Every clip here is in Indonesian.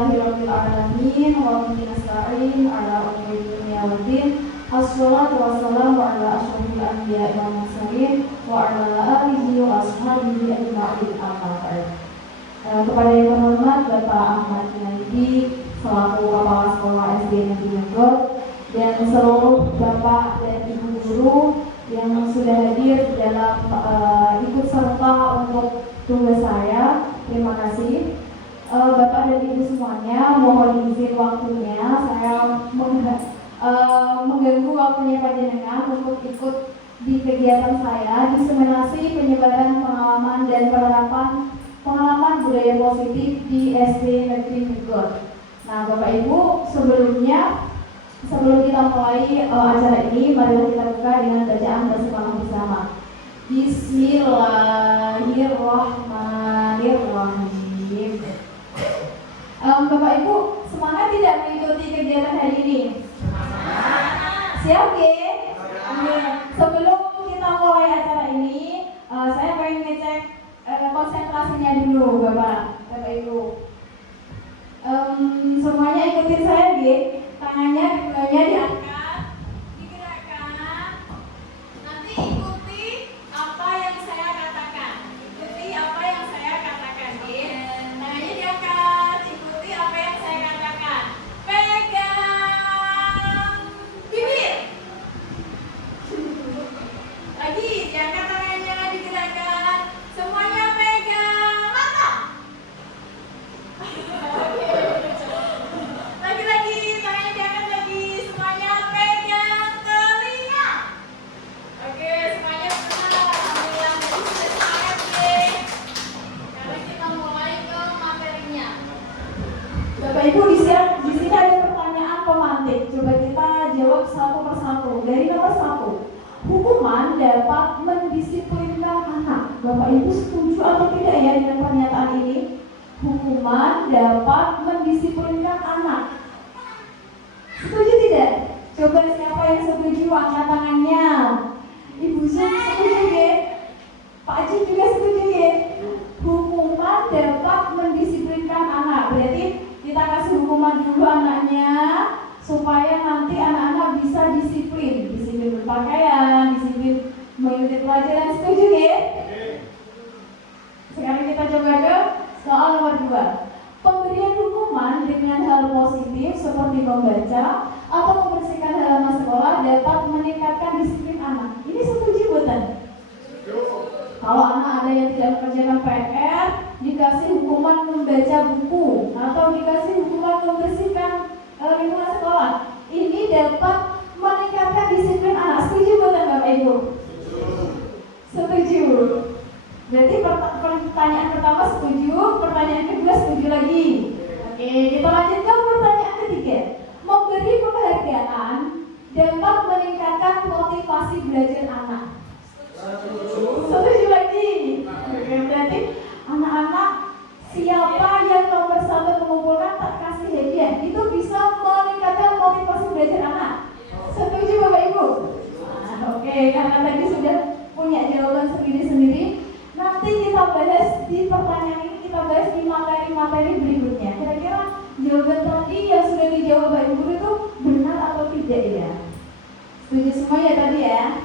Alhamdulillahirrahmanirrahim. Wa bihi nasta'in ala umuri dunya waddin. Assalatu wassalamu ala asyrofil anbiya'i wal mursalin wa ala alihi wa ashabihi ajma'in amma ba'd. Kepada yang terhormat Bapak Ahmad Junaidi selaku Kepala Sekolah SD Negeri Megor dan seluruh Bapak dan Ibu guru yang sudah hadir dalam ikut serta untuk tugas saya, terima kasih. Bapak dan Ibu semuanya, mohon izin waktunya saya mengganggu waktunya panjenengan untuk ikut di kegiatan saya diseminasi penyebaran pengalaman dan penerapan pengalaman budaya positif di SD Negeri Megor. Nah, Bapak Ibu, sebelum kita mulai acara ini, mari kita buka dengan bacaan bersama bersama. Bismillahirrahmanirrahim. Bapak Ibu, semangat tidak mengikuti kegiatan hari ini? Siap, ya? Sebelum kita mulai acara ini, saya pengen ngecek konsentrasinya dulu, Bapak Ibu. Semuanya ikutin saya, ya? Tangannya keduanya diangkat, digerakkan. Nanti ikuti apa yang saya katakan. Ikuti apa yang saya katakan, ya? Tangannya diangkat, ikuti apa yang saya katakan. Pegang bibir. Lagi diangkat tangannya, digerakkan. Semuanya pegang mata. Lagi-lagi tangannya diangkat lagi. Semuanya pegang telinga. Oke, semuanya benar. Alhamdulillah, jadi sudah semangat, ya. Sekarang kita mulai ke materinya. Bapak Ibu, di sini ada pertanyaan pemantik. Coba kita jawab satu persatu. Dari nomor 1, hukuman dapat mendisiplinkan anak. Bapak Ibu setuju atau tidak ya dengan pernyataan ini? Hukuman dapat mendisiplinkan anak. Setuju tidak? Coba siapa yang setuju angkat tangannya. Ibu Zul setuju ya? Pak Haji juga setuju ya? Hukuman dapat mendisiplinkan anak. Berarti kita kasih hukuman dulu anaknya supaya nanti anak-anak bisa disiplin berpakaian, disiplin mengikuti pelajaran. Setuju ya? Sekarang kita coba ke soal nomor 2. Pemberian hukuman dengan hal positif seperti membaca atau membersihkan halaman sekolah dapat meningkatkan disiplin anak. Ini setuju bukan? Kalau anak ada yang tidak mengerjakan PR, dikasih hukuman membaca buku atau dikasih hukuman membersihkan lingkungan sekolah, ini dapat meningkatkan disiplin anak. Setuju bukan Bapak Ibu? Setuju. Berarti pertanyaan pertama setuju, pertanyaan kedua setuju lagi. Oke, kita lanjut ke pertanyaan ketiga. Memberi penghargaan dapat meningkatkan motivasi belajar anak. Setuju lagi. Oke, berarti anak-anak siapa yang nomor 1 mengumpulkan tak kasih hadiah, itu bisa meningkatkan motivasi belajar anak. Setuju Bapak Ibu? Oke, karena tadi sudah punya jawaban sendiri-sendiri. Nanti kita bahas di pertanyaan ini, kita bahas di materi-materi berikutnya. Kira-kira jawaban tadi yang sudah dijawab Bapak Ibu itu benar atau tidak ya? Setuju semua ya tadi ya?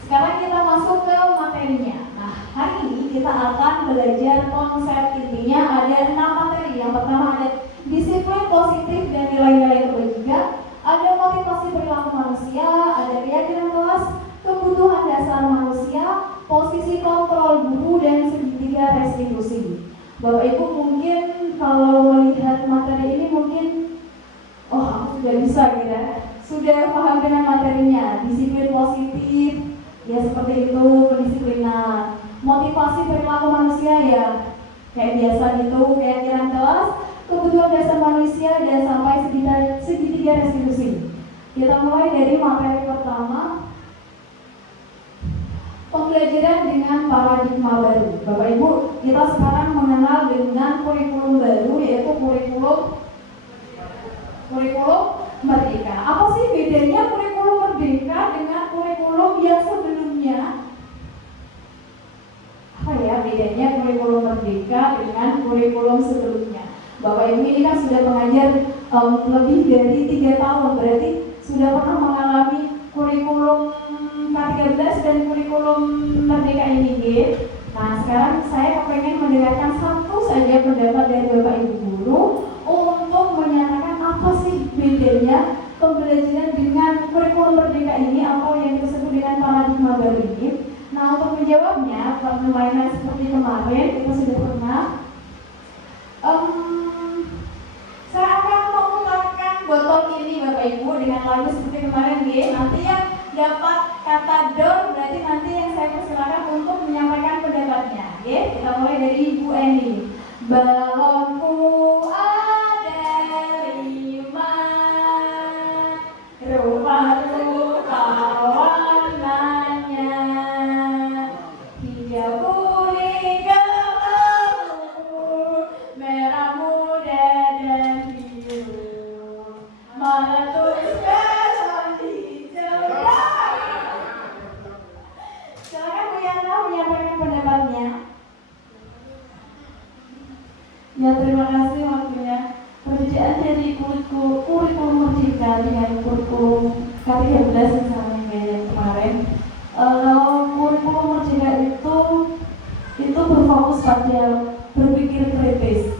Sekarang kita masuk ke materinya. Nah, hari ini kita akan belajar konsep intinya ada 6 materi. Yang pertama ada disiplin positif dan nilai-nilai kebajikan, ada motivasi perilaku manusia, ada keyakinan kelas, kebutuhan dasar manusia, posisi kontrol guru, dan segitiga restitusi. Bapak Ibu mungkin kalau melihat materi ini mungkin aku sudah bisa gitu ya, sudah paham dengan materinya. Disiplin positif ya seperti itu, pendisiplinan. Motivasi perilaku manusia ya kayak biasa gitu, keyakinan kelas, kebutuhan dasar manusia, dan sampai segitiga restitusi. Kita mulai dari materi pertama, pembelajaran dengan paradigma baru. Bapak Ibu, kita sekarang mengenal dengan kurikulum baru, yaitu kurikulum merdeka. Apa sih bedanya kurikulum merdeka dengan kurikulum yang sebelumnya? Apa ya bedanya kurikulum merdeka dengan kurikulum sebelumnya? Bapak Ibu ini kan sudah mengajar lebih dari 3 tahun, berarti sudah pernah mengalami kurikulum K13 dan kurikulum Merdeka ini. Nah, sekarang saya pengen mendengarkan satu saja pendapat dari Bapak Ibu guru untuk menyatakan apa sih bedanya pembelajaran dengan kurikulum Merdeka ini atau yang disebut dengan paradigma baru ini. Nah, untuk menjawabnya, permainan seperti kemarin kita sudah pernah. Saya akan memutarkan botol ini Bapak Ibu dengan lagu seperti kemarin, nanti yang dapat kata door berarti nanti yang saya persilakan untuk menyampaikan pendapatnya. Kita mulai dari Ibu Eni. Balonku ada 5, rupa-rupa warnanya, hijau, kuning, kelambu, merah muda dan biru, meletus balon hijau. Silakan Bu Yana menyampaikan pendapatnya. Ya, terima kasih waktunya. Perbedaan dari kurikulum Merdeka dengan kurikulum K13 misalnya kayak yang kemarin. Kurikulum Merdeka itu berfokus pada berpikir kritis.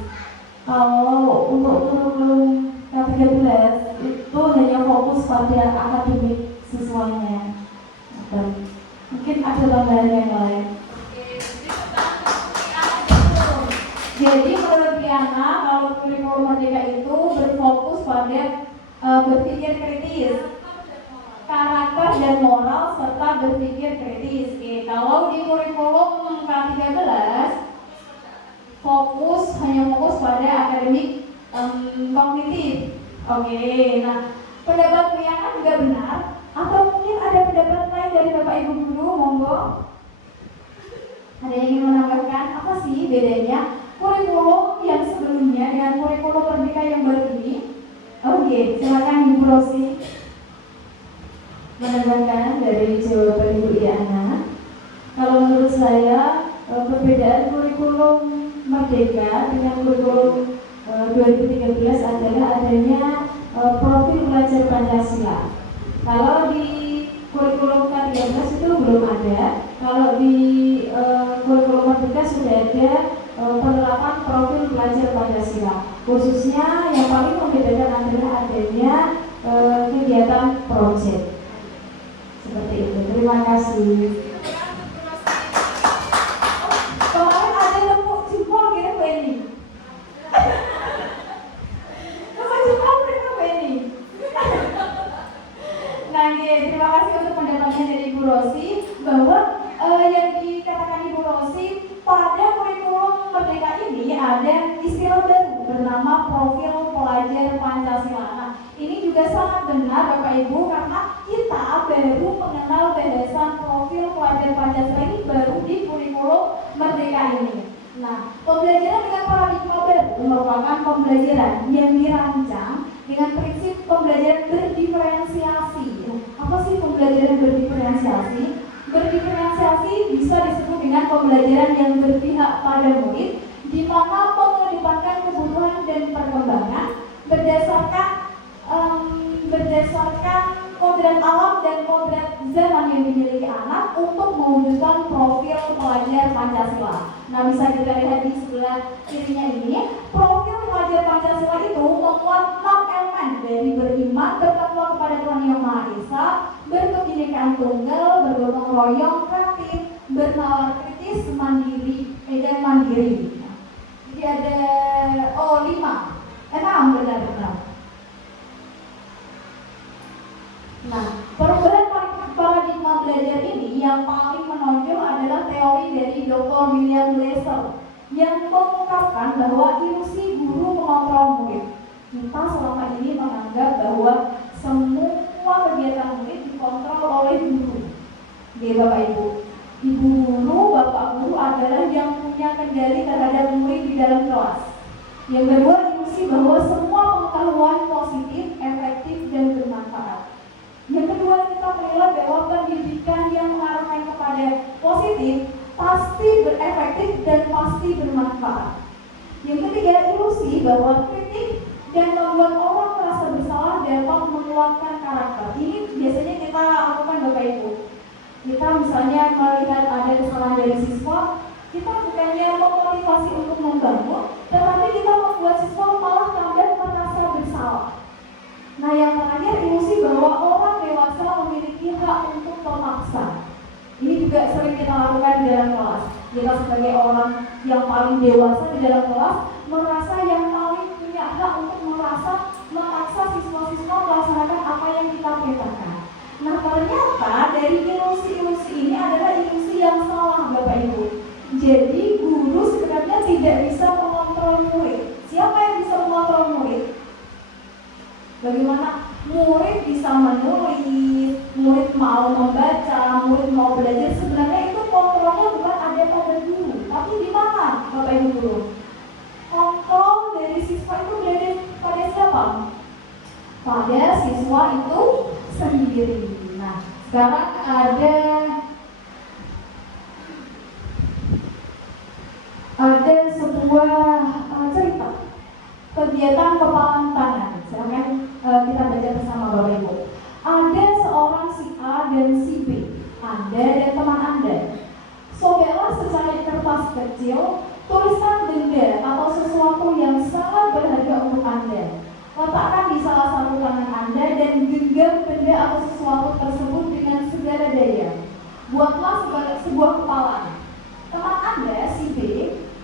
Kalau untuk kurikulum K13 itu hanya fokus pada akademik siswanya. Dan mungkin ada tambahan yang lain. Jadi menurut Diana, kalau kurikulum Merdeka itu berfokus pada berpikir kritis, karakter dan moral serta berpikir kritis. Kalau di kurikulum K13 hanya fokus pada akademik kognitif. Nah pendapat Diana juga benar. Atau mungkin ada pendapat lain dari Bapak Ibu guru, monggo. Ada yang ingin menambahkan apa sih bedanya kurikulum yang sebelumnya dengan kurikulum Merdeka yang baru ini? Silakan Ibu Rosi menambahkan dari jawaban Ibu Diana. Kalau menurut saya perbedaan kurikulum Merdeka dengan kurikulum 2013 adalah adanya profil pelajar Pancasila. Kalau di kurikulum K13 itu belum ada. Kalau di kurikulum Merdeka sudah ada penerapan profil pelajar Pancasila. Khususnya yang paling membedakan adalah adanya kegiatan proyek. Seperti itu. Terima kasih. Kemarin ada tepuk jempol gitu Bu Eni. Tepuk jempol gitu Bu Eni. Nah, terima kasih untuk pendapatnya dari Ibu Rosi bahwa yang dikatakan Ibu Rosi pada kurikulum Merdeka ini ada istilah baru bernama profil pelajar Pancasila. Nah, ini juga sangat benar Bapak Ibu karena kita baru mengenal bahasan profil pelajar Pancasila ini baru di kurikulum Merdeka ini. Nah, pembelajaran dengan paradigma baru merupakan pembelajaran yang dirancang dengan prinsip pembelajaran berdiferensiasi. Apa sih pembelajaran berdiferensiasi? Berdiferensiasi bisa disebut dengan pembelajaran yang berpihak pada murid, di mana mengedepankan kebutuhan dan perkembangan berdasarkan kodrat alam dan kodrat zaman yang dimiliki anak untuk mewujudkan profil pelajar Pancasila. Nah, bisa kita lihat di sebelah kirinya ini, profil pelajar Pancasila itu memuat 6 elemen dari beriman, bertakwa kepada Tuhan Yang Maha Esa, berkebinekaan tunggal, bergotong royong, kreatif, bernalar kritis, dan mandiri. Jadi ada 6 benar. Nah, perubahan paradigma belajar ini yang paling menonjol adalah teori dari Dr. William Glasser yang mengungkapkan bahwa ilusi guru mengontrol murid. Kita selama ini menganggap bahwa semua kegiatan murid dikontrol oleh guru. Bapak Ibu, Ibu guru, Bapak guru adalah yang punya kendali terhadap murid di dalam kelas. Yang kedua, ilusi bahwa semua pengetahuan positif, efektif, dan bermanfaat. Yang kedua, kita menilai bahwa pendidikan yang mengarahkan kepada positif pasti berefektif dan pasti bermanfaat. Yang ketiga, ilusi bahwa kritik dan membuat orang merasa bersalah dapat menguatkan karakter. Ini biasanya kita lakukan Bapak Ibu. Kita misalnya melihat ada kesalahan dari siswa, kita bukannya memotivasi untuk membangun, tetapi kita membuat siswa malah tambah merasa bersalah. Nah, yang terakhir, ilusi bahwa orang dewasa memiliki hak untuk memaksa. Ini juga sering kita lakukan di dalam kelas. Kita sebagai orang yang paling dewasa di dalam kelas merasa yang paling punya hak untuk memaksa siswa-siswa melaksanakan apa yang kita perintahkan. Nah, ternyata dari ilusi-ilusi ini adalah ilusi yang salah Bapak Ibu. Jadi guru sebenarnya tidak bisa mengontrol murid. Siapa yang bisa mengontrol murid? Bagaimana murid bisa menulis, murid mau membaca, murid mau belajar, sebenarnya itu kontrolnya bukan ada pada guru, tapi di mana Bapak Ibu guru? Kontrol dari siswa itu berada pada siapa? Pada siswa itu sendiri. Nah, sekarang ada sebuah cerita kegiatan kepalan tangan. Silakan kita baca bersama Bapak Ibu. Ada seorang si A dan si B, Anda dan teman Anda. Sobeklah secari kertas kecil, tuliskan benda atau sesuatu yang sangat berharga untuk Anda. Letakkan di salah satu tangan Anda dan genggam benda atau sesuatu tersebut dengan segala daya. Buatlah sebuah kepalan. Teman Anda, si B,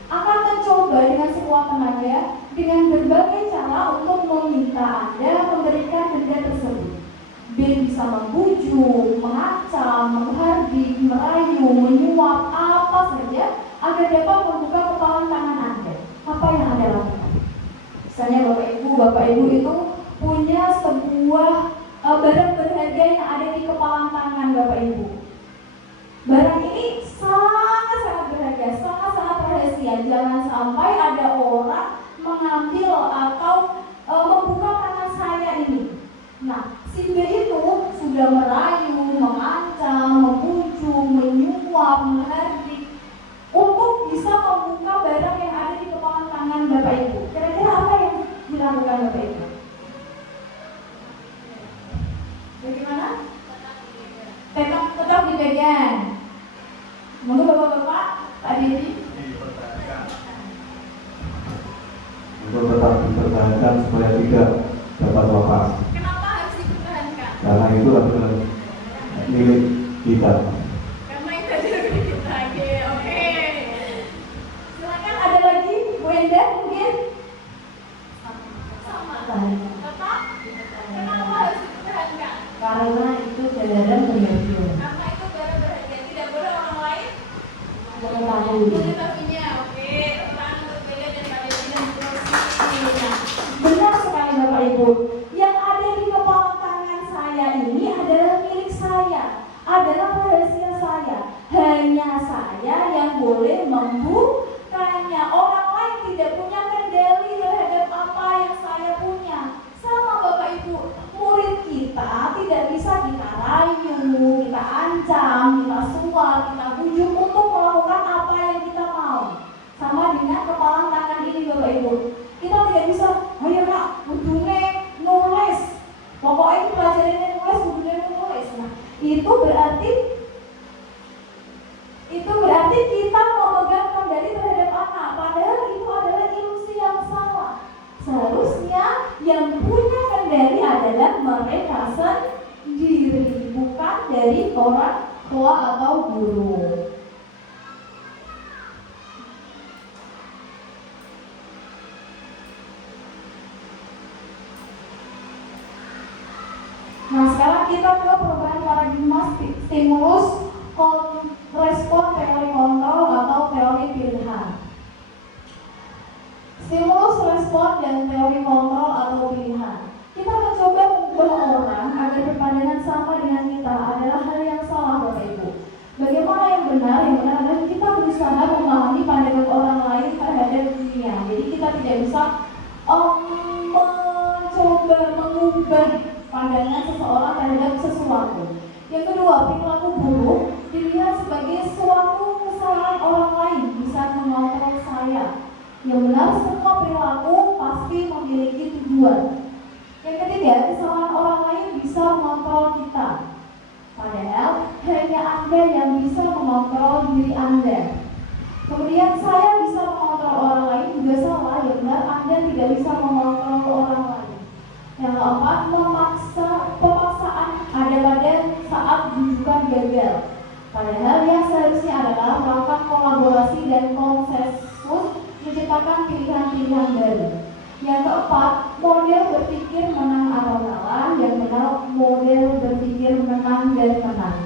akan mencoba dengan sekuat tenaga dengan berbagai cara untuk meminta Anda memberikan benda tersebut. B bisa membujuk, mengancam, menghardik, merayu, menyuap, apa saja agar dapat membuka kepalan tangan Anda. Apa yang Anda lakukan? Misalnya Bapak Ibu itu punya sebuah barang berharga yang ada di kepalan tangan Bapak Ibu. Barang ini sangat-sangat berharga, sangat-sangat rahasia. Jangan sampai ada orang mengambil atau membuka tangan saya ini. Nah, si B itu sudah merayu, mengancam, membujuk, menyuap, menghardik untuk bisa membuka barang yang ada di kepala tangan Bapak Ibu. Kira-kira apa yang dilakukan Bapak Ibu? Bagaimana? Tetap dipegang. Monggo Bapak-bapak, Pak Dedi. Untuk tetap dipertahankan supaya tidak dapat lepas. Kenapa harus dipertahankan? Karena itu adalah milik kita. Karena itu adalah milik kita. Oke. Silakan ada lagi, Bu Endah mungkin. Sama lah. Tetap. Kenapa harus dipertahankan? Karena itu barang berharga. Karena itu barang berharga. Tidak boleh orang lain Mengetahui. mengetahuinya. Oke. Tentang berbeda dan pada dan benar sekali Bapak Ibu. Yang ada di kepala tangan saya ini adalah milik saya, adalah rahasia saya. Hanya saya yang boleh membukanya. Orang lain tidak punya kendali terhadap apa yang saya punya. Sama Bapak Ibu, murid kita tidak bisa kita rayu, kita ancam, kita suap, kita bujuk untuk melakukan apa yang kita mau. Sama dengan kepala tangan ini Bapak Ibu. Kita tidak bisa, ayo nak, kudune nulis. Pokoknya itu pelajarannya nulis, kudune nulis. Nah, itu berarti kita memegang kendali terhadap anak. Padahal itu adalah ilusi yang salah. Seharusnya yang punya kendali adalah mereka sendiri, bukan dari orang tua atau guru. Nah, sekarang kita ke perubahan paradigma stimulus respon teori kontrol atau teori pilihan. Stimulus respon dan teori kontrol atau pilihan. Kita mencoba mengubah orang agar berpandangan sama dengan kita adalah hal yang salah Bapak Ibu. Bagaimana yang benar? Yang benar adalah kita berusaha memahami pandangan orang lain terhadap dunia. Jadi kita tidak bisa mencoba mengubah pandangan seseorang terhadap sesuatu. Yang kedua, perilaku buruk dilihat sebagai suatu kesalahan orang lain bisa mengontrol saya. Yang benar diri Anda. Kemudian saya bisa mengontrol orang lain juga salah, ya benar, Anda tidak bisa mengontrol orang lain. Yang keempat, pemaksaan ada pada saat rujukan gagal. Padahal yang seharusnya adalah melakukan kolaborasi dan konsensus menciptakan pilihan-pilihan baru. Yang keempat, model berpikir menang atau kalah. Yang benar, model berpikir menang dan menang.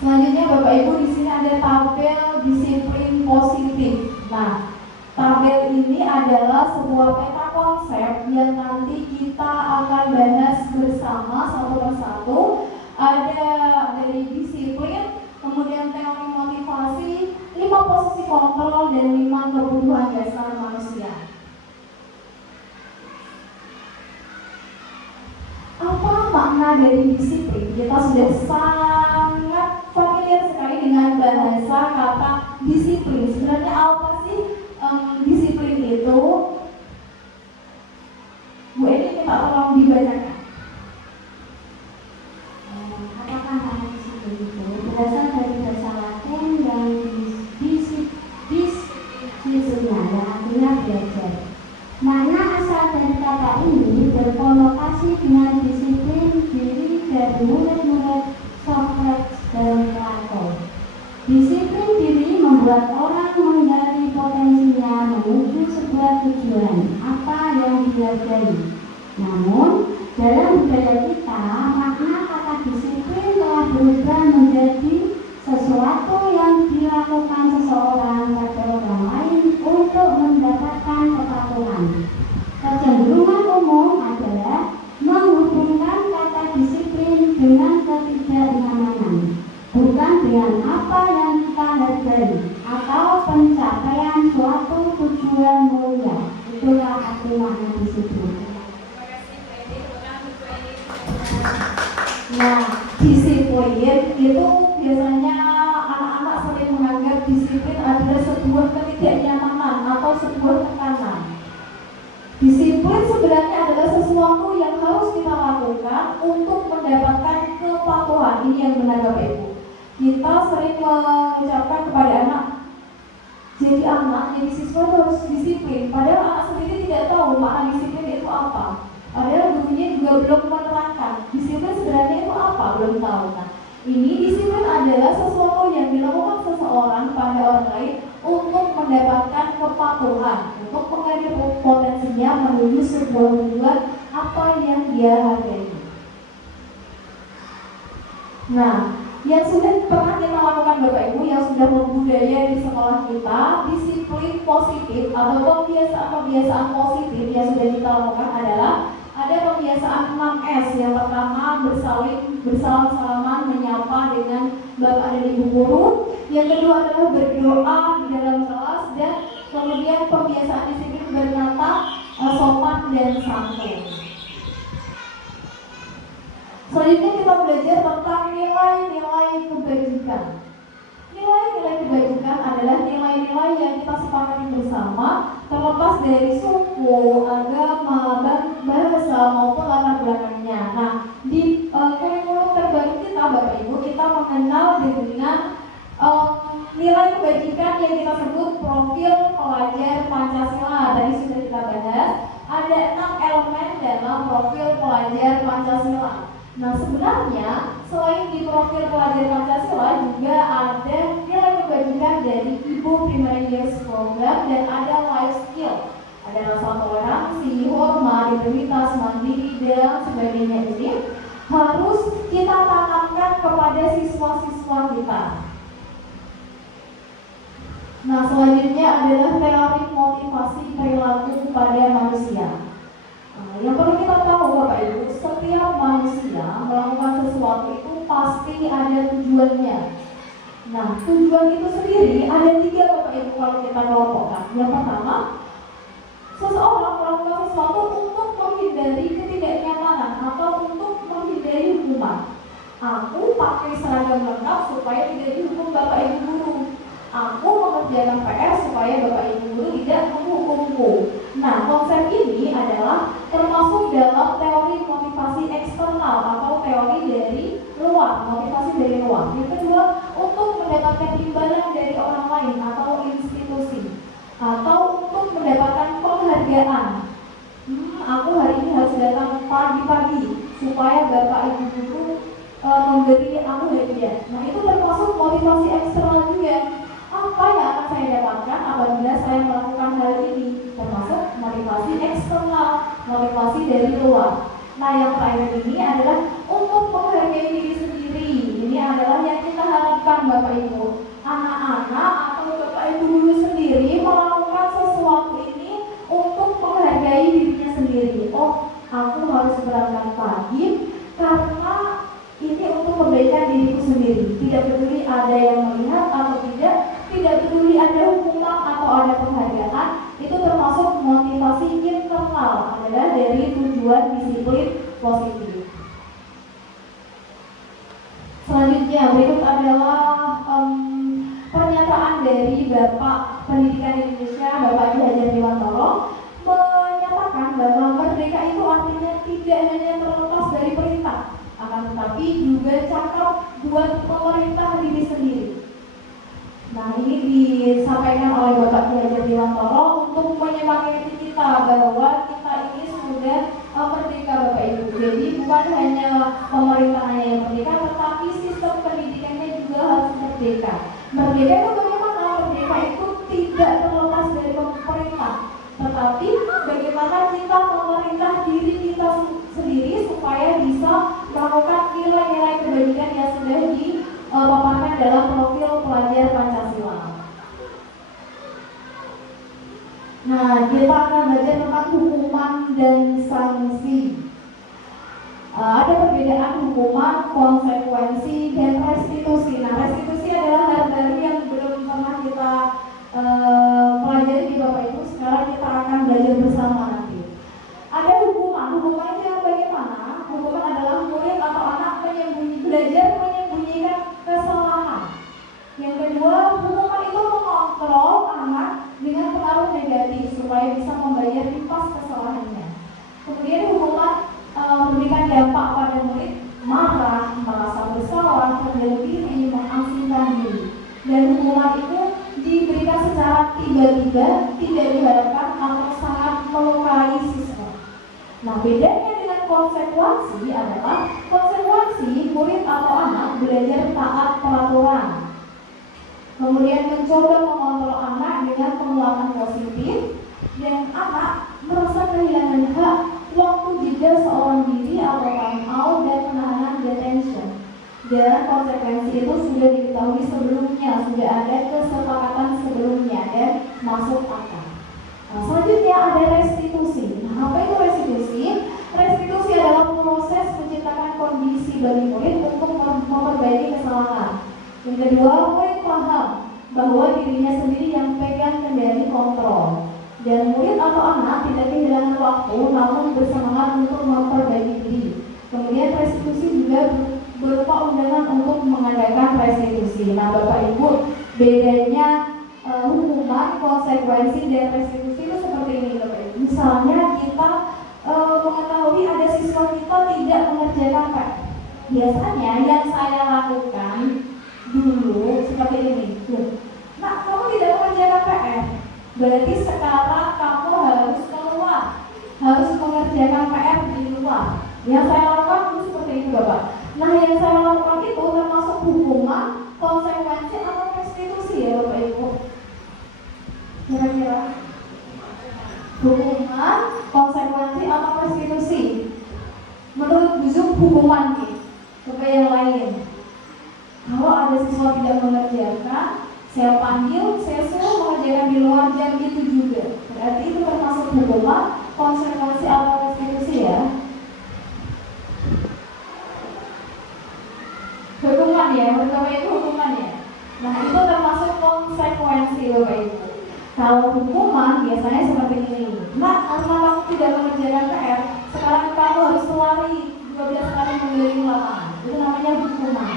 Selanjutnya Bapak Ibu, di sini ada tabel disiplin positif. Nah, tabel ini adalah sebuah peta konsep yang nanti kita akan bahas bersama satu persatu. Ada dari disiplin, kemudian teori motivasi, 5 posisi kontrol, dan 5 kebutuhan dasar manusia. Apa makna dari disiplin? Kita sudah sangat familiar sekali dengan bahasa kata disiplin. Sebenarnya apa sih disiplin itu? Bu Eni minta tolong dibacakan. Kata-kata disiplin itu berasal dari bahasa Latin yang disiplinnya, yang artinya belajar. Makna asal dari kata ini berkonotasi dengan disiplin diri dari murid-murid Socrates dan Plato. Disiplin diri membuat orang menggali potensinya menuju sebuah tujuan apa yang dihargai. Namun, dalam budaya kita, makna kata disiplin telah berubah menjadi sesuatu yang dilakukan seseorang pada orang lain untuk mendapatkan kepatuhan. Kecenderungan umum adalah menghubungkan kata disiplin dengan ketidaknyamanan, bukan dengan apa yang kita hargai atau pencapaian suatu tujuan mulia. Itulah arti makna disiplin. Nah, disiplin itu biasanya anak-anak sering menganggap disiplin adalah sebuah ketidaknyamanan atau sebuah tekanan. Disiplin sebenarnya adalah sesuatu yang harus kita lakukan untuk mendapatkan kepatuhan. Ini yang benar Bapak Ibu. Kita sering mengucapkan kepada anak, jadi siswa harus disiplin. Padahal anak sendiri tidak tahu makna disiplin itu apa. Padahal gurunya juga belum menerangkan disiplin sebenarnya itu apa, belum tahu. Nah, ini disiplin adalah sesuatu yang dilakukan seseorang pada orang lain untuk mendapatkan kepatuhan, untuk menggali potensinya menuju sebuah tujuan apa yang dia hargai. Nah, yang sudah pernah kita lakukan Bapak Ibu, yang sudah membudaya di sekolah kita, disiplin positif atau kebiasaan-kebiasaan positif yang sudah kita lakukan adalah ada kebiasaan 6S. Yang pertama, bersalam-salaman, menyapa dengan Bapak dan Ibu guru. Yang kedua adalah berdoa di dalam kelas, dan kemudian kebiasaan disiplin berkata sopan dan santun. Selanjutnya kita belajar tentang nilai-nilai kebajikan. Nilai-nilai kebajikan adalah nilai-nilai yang kita sepakati bersama, terlepas dari suku, agama, bahasa maupun latar belakangnya. Nah, di kurikulum terbaru kita Bapak Ibu, kita mengenal dengan nilai kebajikan yang kita sebut profil pelajar Pancasila. Tadi sudah kita bahas, ada 6 elemen dalam profil pelajar Pancasila. Nah, sebenarnya selain di profil pelajar Pancasila juga ada nilai kebajikan dari Ibu Primary Years Program, dan ada life skill, ada rasa toleransi, hormat, integritas, mandiri, dan sebagainya. Ini harus kita tanamkan kepada siswa-siswa kita. Nah, selanjutnya adalah teori motivasi perilaku pada manusia. Yang perlu kita tahu Bapak Ibu, setiap manusia melakukan sesuatu itu pasti ada tujuannya. Nah, tujuan itu sendiri ada 3 Bapak Ibu kalau kita kelompokkan. Yang pertama, seseorang melakukan sesuatu untuk menghindari ketidaknyamanan atau untuk menghindari hukuman. Aku pakai seragam lengkap supaya tidak dihukum Bapak Ibu guru. Aku mengerjakan PR supaya Bapak Ibu guru tidak menghukumku. Nah, konsep ini adalah termasuk dalam teori motivasi eksternal atau teori dari luar, motivasi dari luar. Yang kedua, untuk mendapatkan imbalan dari orang lain atau institusi, atau untuk mendapatkan penghargaan. Aku hari ini harus datang pagi-pagi supaya Bapak Ibu guru memberi aku hadiah. Nah, itu termasuk motivasi eksternal juga. Apa yang akan saya dapatkan apabila saya melakukan hal ini? Termasuk motivasi eksternal, motivasi dari luar. Nah, yang terakhir ini adalah untuk menghargai diri sendiri. Ini adalah yang kita harapkan Bapak Ibu. Anak-anak atau Bapak Ibu guru sendiri melakukan sesuatu ini untuk menghargai dirinya sendiri. Oh, aku harus berangkat pagi karena ini untuk kebaikan diriku sendiri. Tidak peduli ada yang melihat atau tidak peduli ada hukuman atau ada penghargaan, itu termasuk motivasi internal, adalah dari tujuan disiplin positif. Selanjutnya berikut adalah pernyataan dari Bapak Pendidikan Indonesia, Bapak Ki Hajar Dewantara, menyatakan bahwa merdeka itu artinya tidak hanya terlepas dari perintah, akan tetapi juga cakap buat pemerintah diri sendiri. Nah, ini disampaikan oleh Bapak Ki Hajar Dewantara untuk menyemangati kita bahwa kita ini sudah merdeka Bapak Ibu. Jadi bukan hanya pemerintahannya yang merdeka, tetapi sistem pendidikannya juga harus merdeka. Merdeka itu bagaimana? Merdeka itu tidak terlepas dari pemerintah, tetapi bagaimana kita memerintah diri kita sendiri supaya bisa melakukan nilai-nilai kebajikan yang sudah dipaparkan dalam profil pelajar Pancasila. Nah, kita akan belajar tentang hukuman dan sanksi. Ada perbedaan hukuman, konsekuensi, dan restitusi. Nah, restitusi adalah hal baru yang belum pernah kita pelajari di Bapak Ibu. Sekarang kita akan belajar bersama nanti. Ada hukuman. Hukuman itu yang bagaimana? Hukuman adalah murid atau anak belajar menyembunyikan kesalahan. Yang kedua, hukuman itu mengontrol anak dengan pengaruh negatif supaya bisa membayar impas kesalahannya. Kemudian hukuman memberikan dampak pada murid marah, merasa bersalah, terjadi diri, mengasingkan diri. Dan hukuman itu diberikan secara tiba-tiba, tidak diharapkan atau sangat melukai siswa. Nah, bedanya dengan konsekuensi adalah konsekuensi murid atau anak belajar taat peraturan. Kemudian mencoba mengontrol anak dengan penguatan positif, dan anak merasa kehilangan hak waktu jeda seorang diri atau time out dan penahanan detention. Dan konsekuensi itu sudah diketahui sebelumnya, sudah ada kesepakatan sebelumnya dan masuk akal. Nah, selanjutnya ada restitusi. Nah, apa itu restitusi? Restitusi adalah proses menciptakan kondisi bagi murid untuk memperbaiki kesalahan. Yang kedua, murid paham bahwa dirinya sendiri yang pegang kendali kontrol. Dan murid atau anak tidak kehilangan waktu, namun bersemangat untuk memperbaiki diri. Kemudian restitusi juga berupa undangan untuk mengadakan restitusi. Nah, Bapak Ibu, bedanya hukuman, konsekuensi, dan restitusi itu seperti ini, Bapak Ibu. Misalnya kita mengetahui ada siswa kita tidak mengerjakan PR. Biasanya yang saya lakukan dulu seperti ini. Nah, kamu tidak mengerjakan PR, berarti sekarang kamu harus keluar, harus mengerjakan PR di luar. Yang saya lakukan dulu seperti itu, Bapak. Nah, yang saya lakukan itu termasuk hukuman, konsekuensi, atau restitusi ya, Bapak Ibu? Kira-kira hukuman, konsekuensi, atau restitusi? Menurut Buzuk, hukuman nih. Coba yang lain. Kalau ada siswa tidak mengerjakan, saya panggil, saya suruh mengerjakan di luar jam itu juga. Berarti itu termasuk hukuman, konsekuensi, atau restitusi ya? Hukuman ya, menurut Bapak Ibu hukuman ya. Nah, itu termasuk konsekuensi Bapak Ibu. Kalau hukuman biasanya seperti ini. Nah, karena kamu tidak mengerjakan PR, sekarang kamu harus lari 12 kali mengelilingi lapangan. Itu namanya hukuman.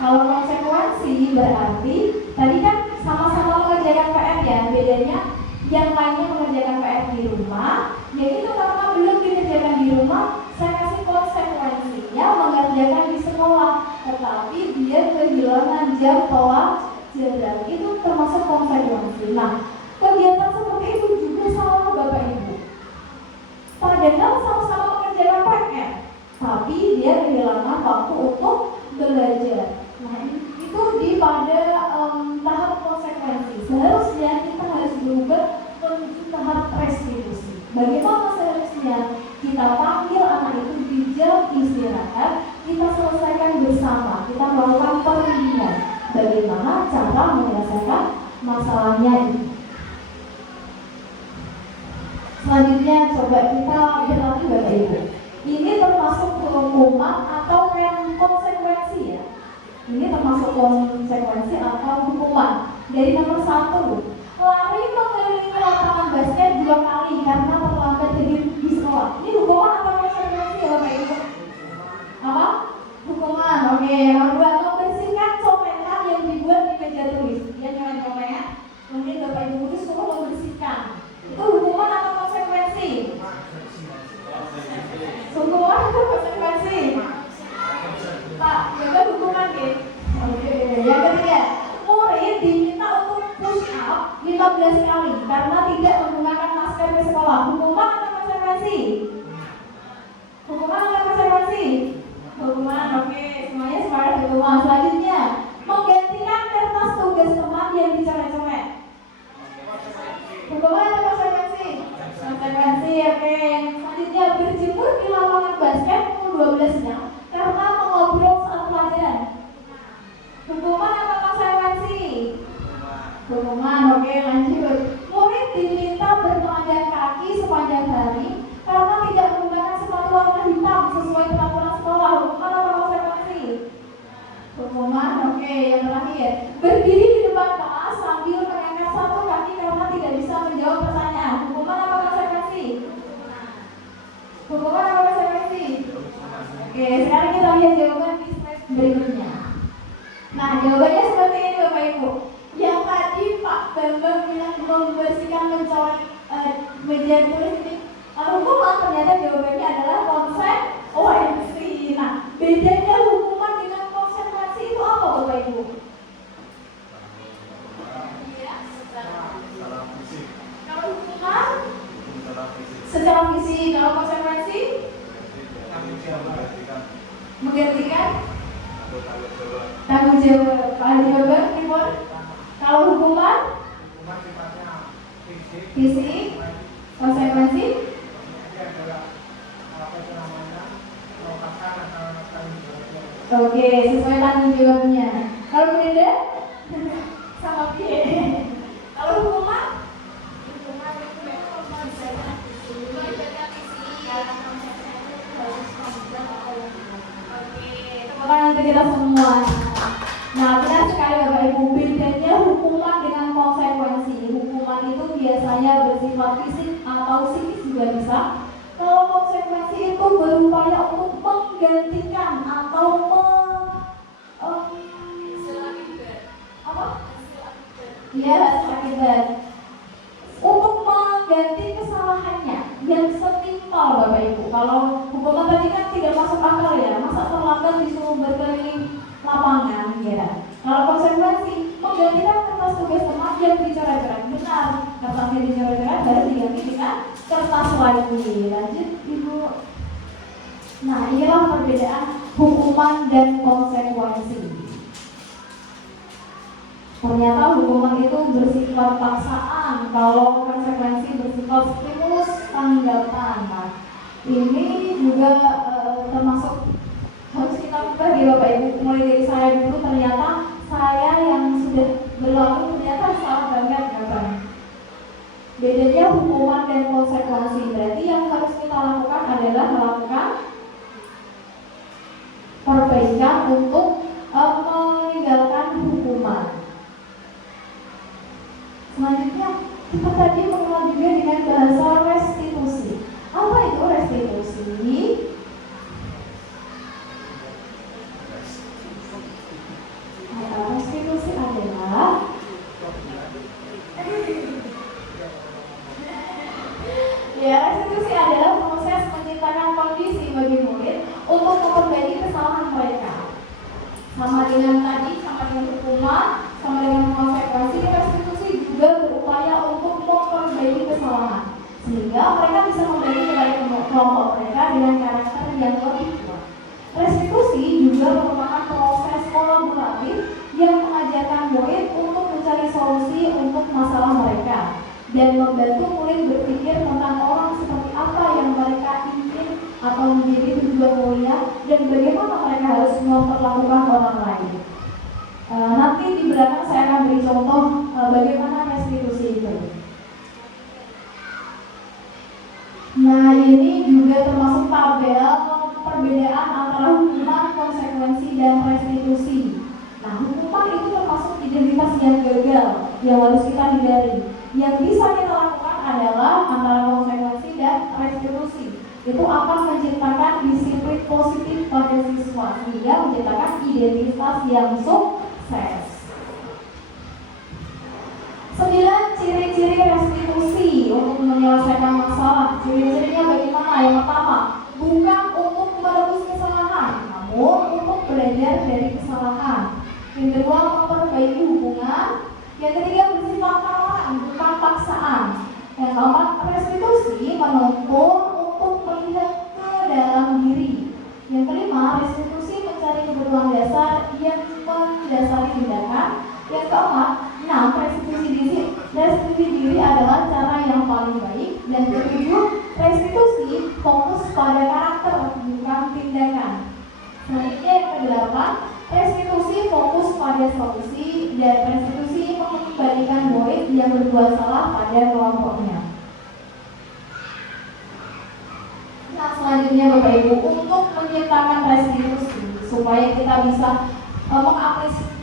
Kalau konsekuensi berarti tadi kan sama-sama mengerjakan PR ya. Bedanya yang lainnya mengerjakan PR di rumah, yaitu karena belum dikerjakan di rumah, saya kasih konsekuensinya mengerjakan di sekolah, tetapi dia kehilangan jam pelajaran, itu termasuk konsekuensi. Nah, kegiatan seperti itu juga salah Bapak Ibu. Padahal sama-sama mengerjakan PR, tapi dia kehilangan waktu untuk belajar. Nah, itu pada tahap konsekuensi. Seharusnya kita harus berubah menuju tahap restitusi. Bagaimana seharusnya? Kita panggil anak itu di jam istirahat, kita selesaikan bersama, kita melakukan perundingan bagaimana cara menyelesaikan masalahnya ini. Selanjutnya coba kita berlatih Bapak Ibu. Ini termasuk hukuman atau konsekuensi ya. Ini termasuk konsekuensi atau hukuman. Dari nomor 1, lari mengelilingi lapangan basket 2 kali karena terlambat di sekolah. Ini hukuman atau konsekuensi ya Bapak Ibu? Apa? Hukuman. Oke. Nomor 2, membersihkan coretan yang dibuat di meja tulis. Dia nyoret-nyoret, kemudian Bapak Ibu guru suruh membersihkan. Itu hukuman atau konsekuensi? Hukuman atau konsekuensi? Pak, jaga hukuman ya. Oke. Yang ketiga, murid diminta untuk push up 15 kali karena tidak menggunakan masker di sekolah. Hukuman atau konsekuensi? Hukuman atau konsekuensi? Hukuman. Oke, semuanya sepakat hukuman. Selanjutnya, menggantikan kertas tugas teman yang dicoret-coret. Hukuman atau konsekuensi? Konsekuensi. Oke. Selanjutnya, berjemur di lapangan basket pukul 12 jam karena mengobrol saat pelajaran. Hukuman atau konsekuensi? Hukuman. Oke, lanjut. Murid diminta bertelanjang kaki sepanjang hari karena tidak menggunakan sepatu warna hitam sesuai peraturan sekolah. Hukuman atau konsekuensi? Hukuman. Oke, yang terakhir, berdiri di depan kelas sambil mengangkat satu kaki karena tidak bisa menjawab pertanyaan. Hukuman atau konsekuensi? Hukuman atau konsekuensi? Oke, sekarang kita lihat jawaban di slide berikutnya. Nah, jawabannya seperti ini Bapak Ibu. Yang tadi Pak Bambang bilang membersihkan mencoret meja tulis ini hukuman, ternyata jawabannya adalah konsekuensi. Nah, bedanya hukuman dengan konsekuensi itu apa Bapak Ibu? Ya, kalau hukuman secara fisik, kalau konsekuensi menggantikan tanggung jawab. Kalau jawaban Timur, kalau hukuman fisik, konsekuensi oke, sesuai tanggung jawabnya. Kalau beda sama P. Kalau hukuman untuk kita semua. Nah, benar sekali Bapak Ibu, bedanya hukuman dengan konsekuensi. Hukuman itu biasanya bersifat fisik atau psikis juga bisa. Kalau konsekuensi itu berupaya untuk menggantikan atau ya, akibat untuk mengganti kesalahannya yang setimpal Bapak Ibu. Kalau hukuman tadi kan tidak masuk akal ya, masa terlambat disuruh berkeliling lapangan ya. Kalau konsekuensi menggantikan kertas tugas teman yang dicoret-coret. Benar, kertasnya dicoret-coret baru diganti dengan kertas lagi. Lanjut Ibu. Nah, inilah perbedaan hukuman dan konsekuensi. Ternyata hukuman itu bersifat paksaan, kalau konsekuensi bersifat stimulus tanggapan. Nah, ini juga termasuk harus kita ubah ya Bapak Ibu. Mulai dari saya dulu, ternyata saya yang sudah berlalu ternyata salah banget kan. Bedanya hukuman dan konsekuensi. Berarti yang harus kita lakukan adalah melakukan perbaikan untuk meninggalkan hukuman. Selanjutnya kita tadi mengenal juga dengan bahasa restitusi. Apa itu restitusi? Restitusi adalah Ya, restitusi adalah proses menciptakan kondisi bagi murid untuk memperbaiki kesalahan mereka. Sama dengan tadi, sama dengan hukuman, sama dengan konsekuensi, restitusi juga berupaya untuk memperbaiki kesalahan, sehingga mereka bisa kembali kepada kelompok mereka dengan karakter yang lebih kuat. Restitusi juga merupakan proses kolaboratif yang mengajarkan murid untuk mencari solusi untuk masalah mereka dan membantu murid berpikir tentang orang seperti apa yang mereka ingin atau menjadi tujuan mulia dan bagaimana mereka harus memperlakukan orang lain. Nanti di belakang saya akan beri contoh bagaimana restitusi itu. Nah, ini juga termasuk tabel perbedaan antara hukuman, konsekuensi, dan restitusi. Nah, hukuman itu termasuk identitas yang gagal yang harus kita hindari. Yang bisa kita lakukan adalah antara konsekuensi dan restitusi. Itu akan menciptakan disiplin positif pada siswa sehingga menciptakan identitas yang sukses. 9 ciri-ciri restitusi untuk menyelesaikan masalah. Ciri-cirinya bagaimana? Yang pertama, bukan untuk menebus kesalahan, namun untuk belajar dari kesalahan. Yang kedua, memperbaiki hubungan. Yang ketiga, bersifat tawaran, bukan paksaan. Yang keempat, restitusi menuntun untuk melihat ke dalam diri. Yang kelima, restitusi mencari kebutuhan dasar yang mendasari tindakan. Yang keempat, restitusi diri adalah cara yang paling baik. Dan ketujuh, restitusi fokus pada karakter bukan tindakan. Selanjutnya yang kedelapan, restitusi fokus pada solusi dan restitusi mengembalikan murid yang berbuat salah pada kelompoknya. Nah, selanjutnya Bapak Ibu, untuk menciptakan restitusi supaya kita bisa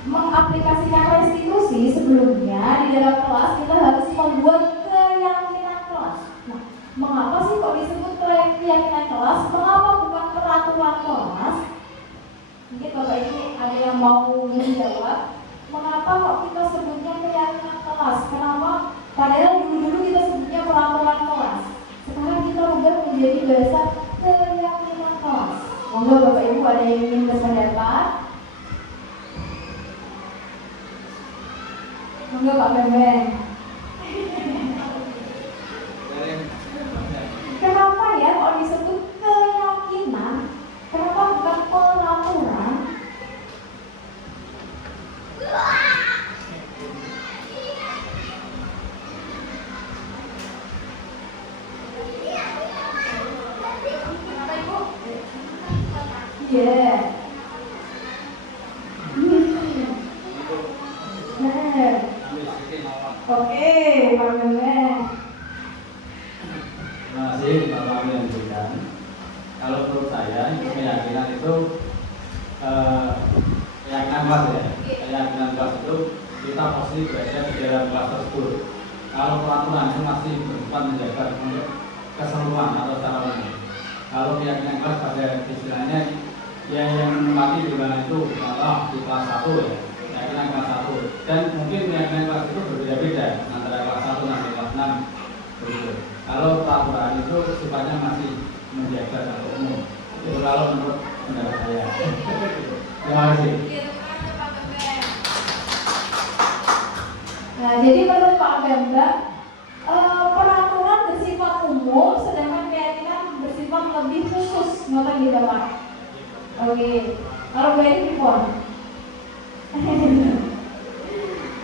mengaplikasikan restitusi sebelumnya di dalam kelas, kita harus membuat keyakinan kelas. Nah, mengapa sih kok disebut keyakinan kelas? Mengapa bukan peraturan kelas? Mungkin Bapak ini ada yang mau menjawab. Mengapa kok kita sebutnya keyakinan kelas? Kenapa? Padahal dulu kita sebutnya peraturan kelas. Sekarang kita ubah menjadi bahasa keyakinan kelas. Monggo Bapak Ibu ada yang ingin berpendapat? Monggo Pak Bambang. Kenapa ya kok disebut keyakinan? Kenapa bukan peraturan? Kenapa Ibu? Iya. Oke, Pak Bambang. Terima kasih Bapak yang diberikan. Kalau menurut saya keyakinan itu keyakinan kelas ya. Keyakinan kelas itu kita pasti berada di dalam kelas tersebut. Kalau peraturan itu masih bersifat menjaga keseluruhan atau secara umum. Kalau keyakinan kelas pada istilahnya ya yang menempati di mana itu di kelas 1 ya. Keyakinan kelas 1 dan mungkin keyakinan kelas itu berbeda-beda antara kelas 1 sampai kelas 6 begitu. Kalau peraturan itu sifatnya masih menjaga secara umum. Itu kalau menurut pendapat saya. Terima kasih. Nah, jadi menurut Pak Bambang, peraturan bersifat umum, sedangkan keyakinan bersifat lebih khusus. Nota gitu Pak. Oke. Kalau gue ini pun.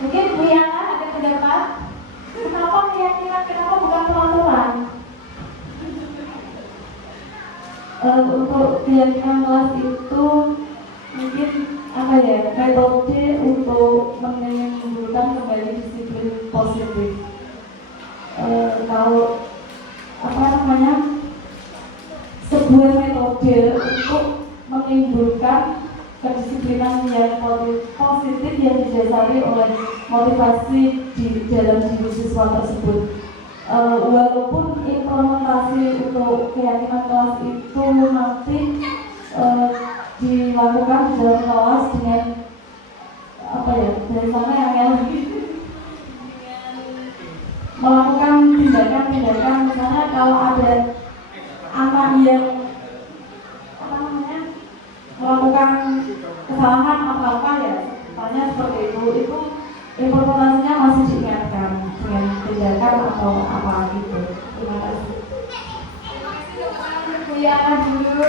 Mungkin Bu Yana ada pendapat. Kenapa keyakinan, kenapa bukan peraturan? Untuk keyakinan kelas itu mungkin metode untuk menimbulkan kembali disiplin positif. Kalau sebuah metode untuk menimbulkan kedisiplinan yang positif yang didasari oleh motivasi di dalam diri siswa tersebut. Walaupun implementasi untuk keyakinan kelas itu nanti dilakukan di dalam kelas dengan dari sana yang melakukan tindakan-tindakan misalnya misalnya kalau ada anak yang melakukan kesalahan apa-apa ya, misalnya seperti itu informasinya masih diingatkan dengan tindakan atau apa gitu. Terima kasih. Kuyana dulu.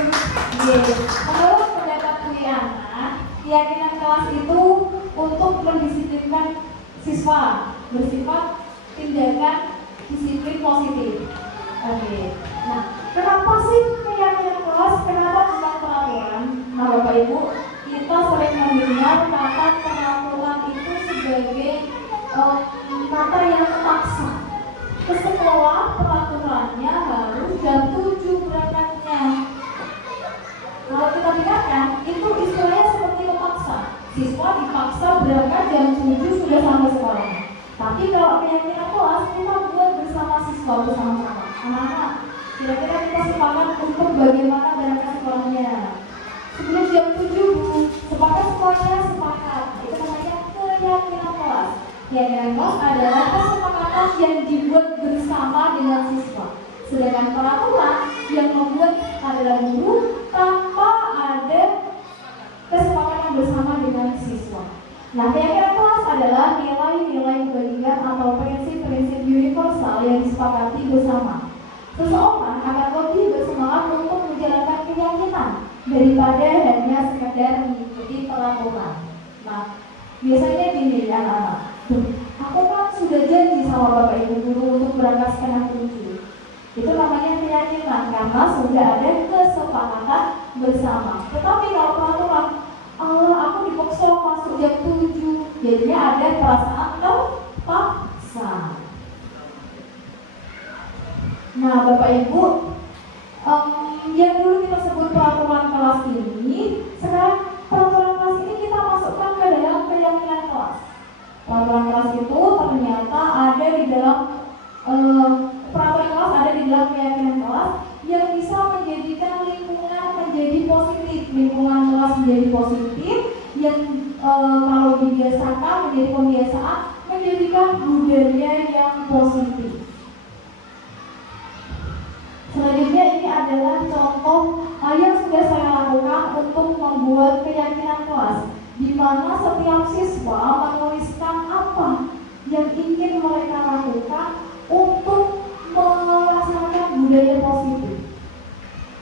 Menurut pendapat Kuyana, keyakinan kelas itu untuk mendisiplinkan siswa bersifat tindakan disiplin positif. Oke. Nah, kenapa sih keyakinan kelas? Kenapa tentang peraturan? Nah, Bapak Ibu, kita sering mendengar kata peraturan itu sebagai kata yang memaksa. Ke sekolah peraturannya harus jam 7 berangkatnya. Kalau kita dengarkan, itu istilahnya seperti memaksa. Siswa dipaksa berangkat jam 7 sudah sampai sekolah. Tapi kalau keyakinan kelas, kita buat bersama siswa bersama-sama. Anak-anak, kira-kira kita sepakat untuk bagaimana berangkat sekolahnya. Sebelum jam 7, Bu, sepakat semuanya sepakat. Itu namanya keyakinan kelas. Keyakinan kelas adalah kesepakatan yang dibuat bersama dengan siswa. Sedangkan peraturan yang membuat adalah guru tanpa ada kesepakatan bersama dengan siswa. Nah, keyakinan kelas adalah nilai-nilai kebaikan atau prinsip-prinsip universal yang disepakati bersama. Seseorang akan lebih bersemangat untuk menjalankan keyakinan daripada hanya sekedar mengikuti peraturan. Nah, biasanya gini ya anak-anak, aku kan sudah janji sama Bapak Ibu guru untuk berangkat setengah 7. Itu namanya keyakinan karena sudah ada kesepakatan bersama. Tetapi kalau peraturan, aku dipaksa masuk jam 7, jadinya ada perasaan terpaksa. Nah, Bapak Ibu, yang dulu kita sebut peraturan kelas ini, sekarang peraturan kelas ini kita masukkan ke dalam keyakinan kelas. Peraturan kelas itu ternyata ada di dalam peraturan kelas ada di dalam keyakinan kelas yang bisa menjadikan lingkungan menjadi positif, lingkungan kelas menjadi positif, yang kalau dibiasakan menjadi kebiasaan, menjadikan budaya yang positif. Selanjutnya ini adalah contoh yang sudah saya lakukan untuk membuat keyakinan kelas, di mana setiap siswa menuliskan apa yang ingin mereka lakukan untuk melaksanakan budaya positif.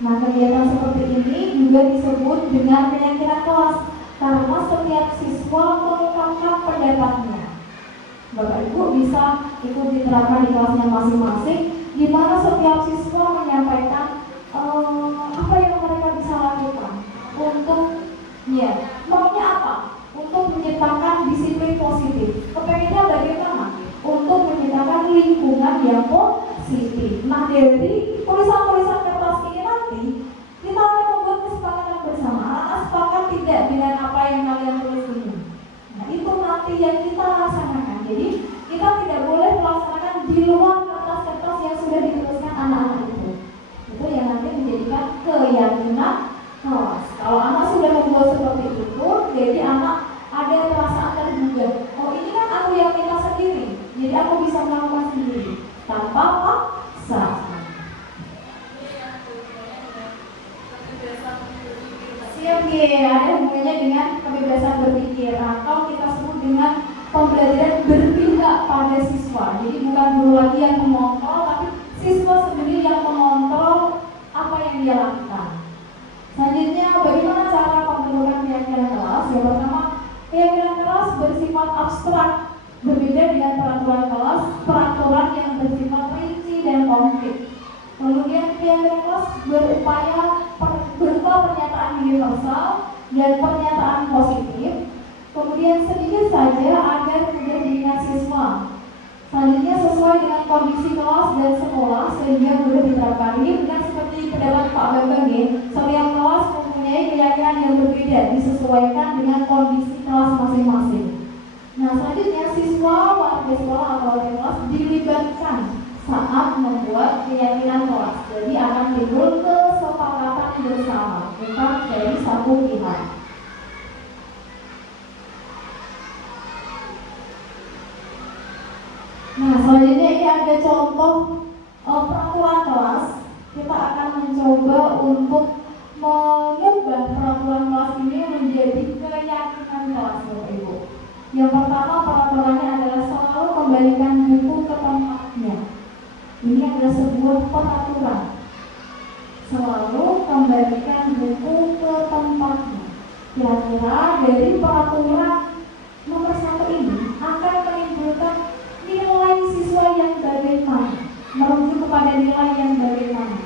Nah, kegiatan seperti ini juga disebut dengan keyakinan kelas karena setiap siswa mengungkapkan pendapatnya. Bapak Ibu bisa ikut diterapkan di kelasnya masing-masing, di mana setiap siswa menyampaikan apa yang mereka bisa lakukan untuk maunya apa? Untuk menciptakan disiplin positif. Kepengennya bagaimana? Untuk menciptakan lingkungan yang positif. Nah, dari tulisan-tulisan kertas ini nanti kita akan membuat kesepakatan bersama. Anak-anak sepakat tidak dengan apa yang kalian tulis ini. Nah, itu nanti yang kita laksanakan. Jadi kita tidak boleh melaksanakan di luar kertas-kertas yang sudah dituliskan anak-anak itu. Itu yang nanti menjadikan keyakinan kelas. Kalau anak sudah membuat seperti itu, jadi anak ada perasaan tergugah. Oh, ini kan aku yang minta sendiri, jadi aku bisa melakukan sendiri tanpa paksa. Siap ya, ada hubungannya dengan kebebasan berpikir atau kita sebut dengan pembelajaran berpihak pada siswa. Jadi bukan guru lagi yang mengontrol, tapi siswa sendiri yang mengontrol apa yang dia lakukan. Selanjutnya, bagaimana cara pembentukan keyakinan kelas? Yang pertama, keyakinan kelas bersifat abstrak, berbeda dengan peraturan kelas, peraturan yang bersifat rinci dan konkret. Kemudian keyakinan kelas berupaya berupa pernyataan universal dan pernyataan positif. Kemudian sedikit saja agar mudah diingat siswa. Selanjutnya sesuai dengan kondisi kelas dan sekolah sehingga mudah diterapkan. Dengan seperti pendapat Pak Bambang ya, setiap kelas mempunyai keyakinan yang berbeda disesuaikan dengan kondisi kelas masing-masing. Nah, selanjutnya siswa, warga sekolah atau wali kelas dilibatkan saat membuat keyakinan kelas. Jadi akan timbul kesepakatan bersama, bukan dari satu pihak. Nah, selanjutnya ini ada contoh peraturan kita akan mencoba untuk mengubah peraturan kelas ini menjadi keyakinan kelas, Bapak Ibu. Yang pertama, peraturannya adalah selalu kembalikan buku ke tempatnya. Ini adalah sebuah peraturan. Selalu kembalikan buku ke tempatnya. Kira-kira dari peraturan nomor 1 ini akan menimbulkan nilai siswa yang bagaimana? Merujuk kepada nilai yang bagaimana?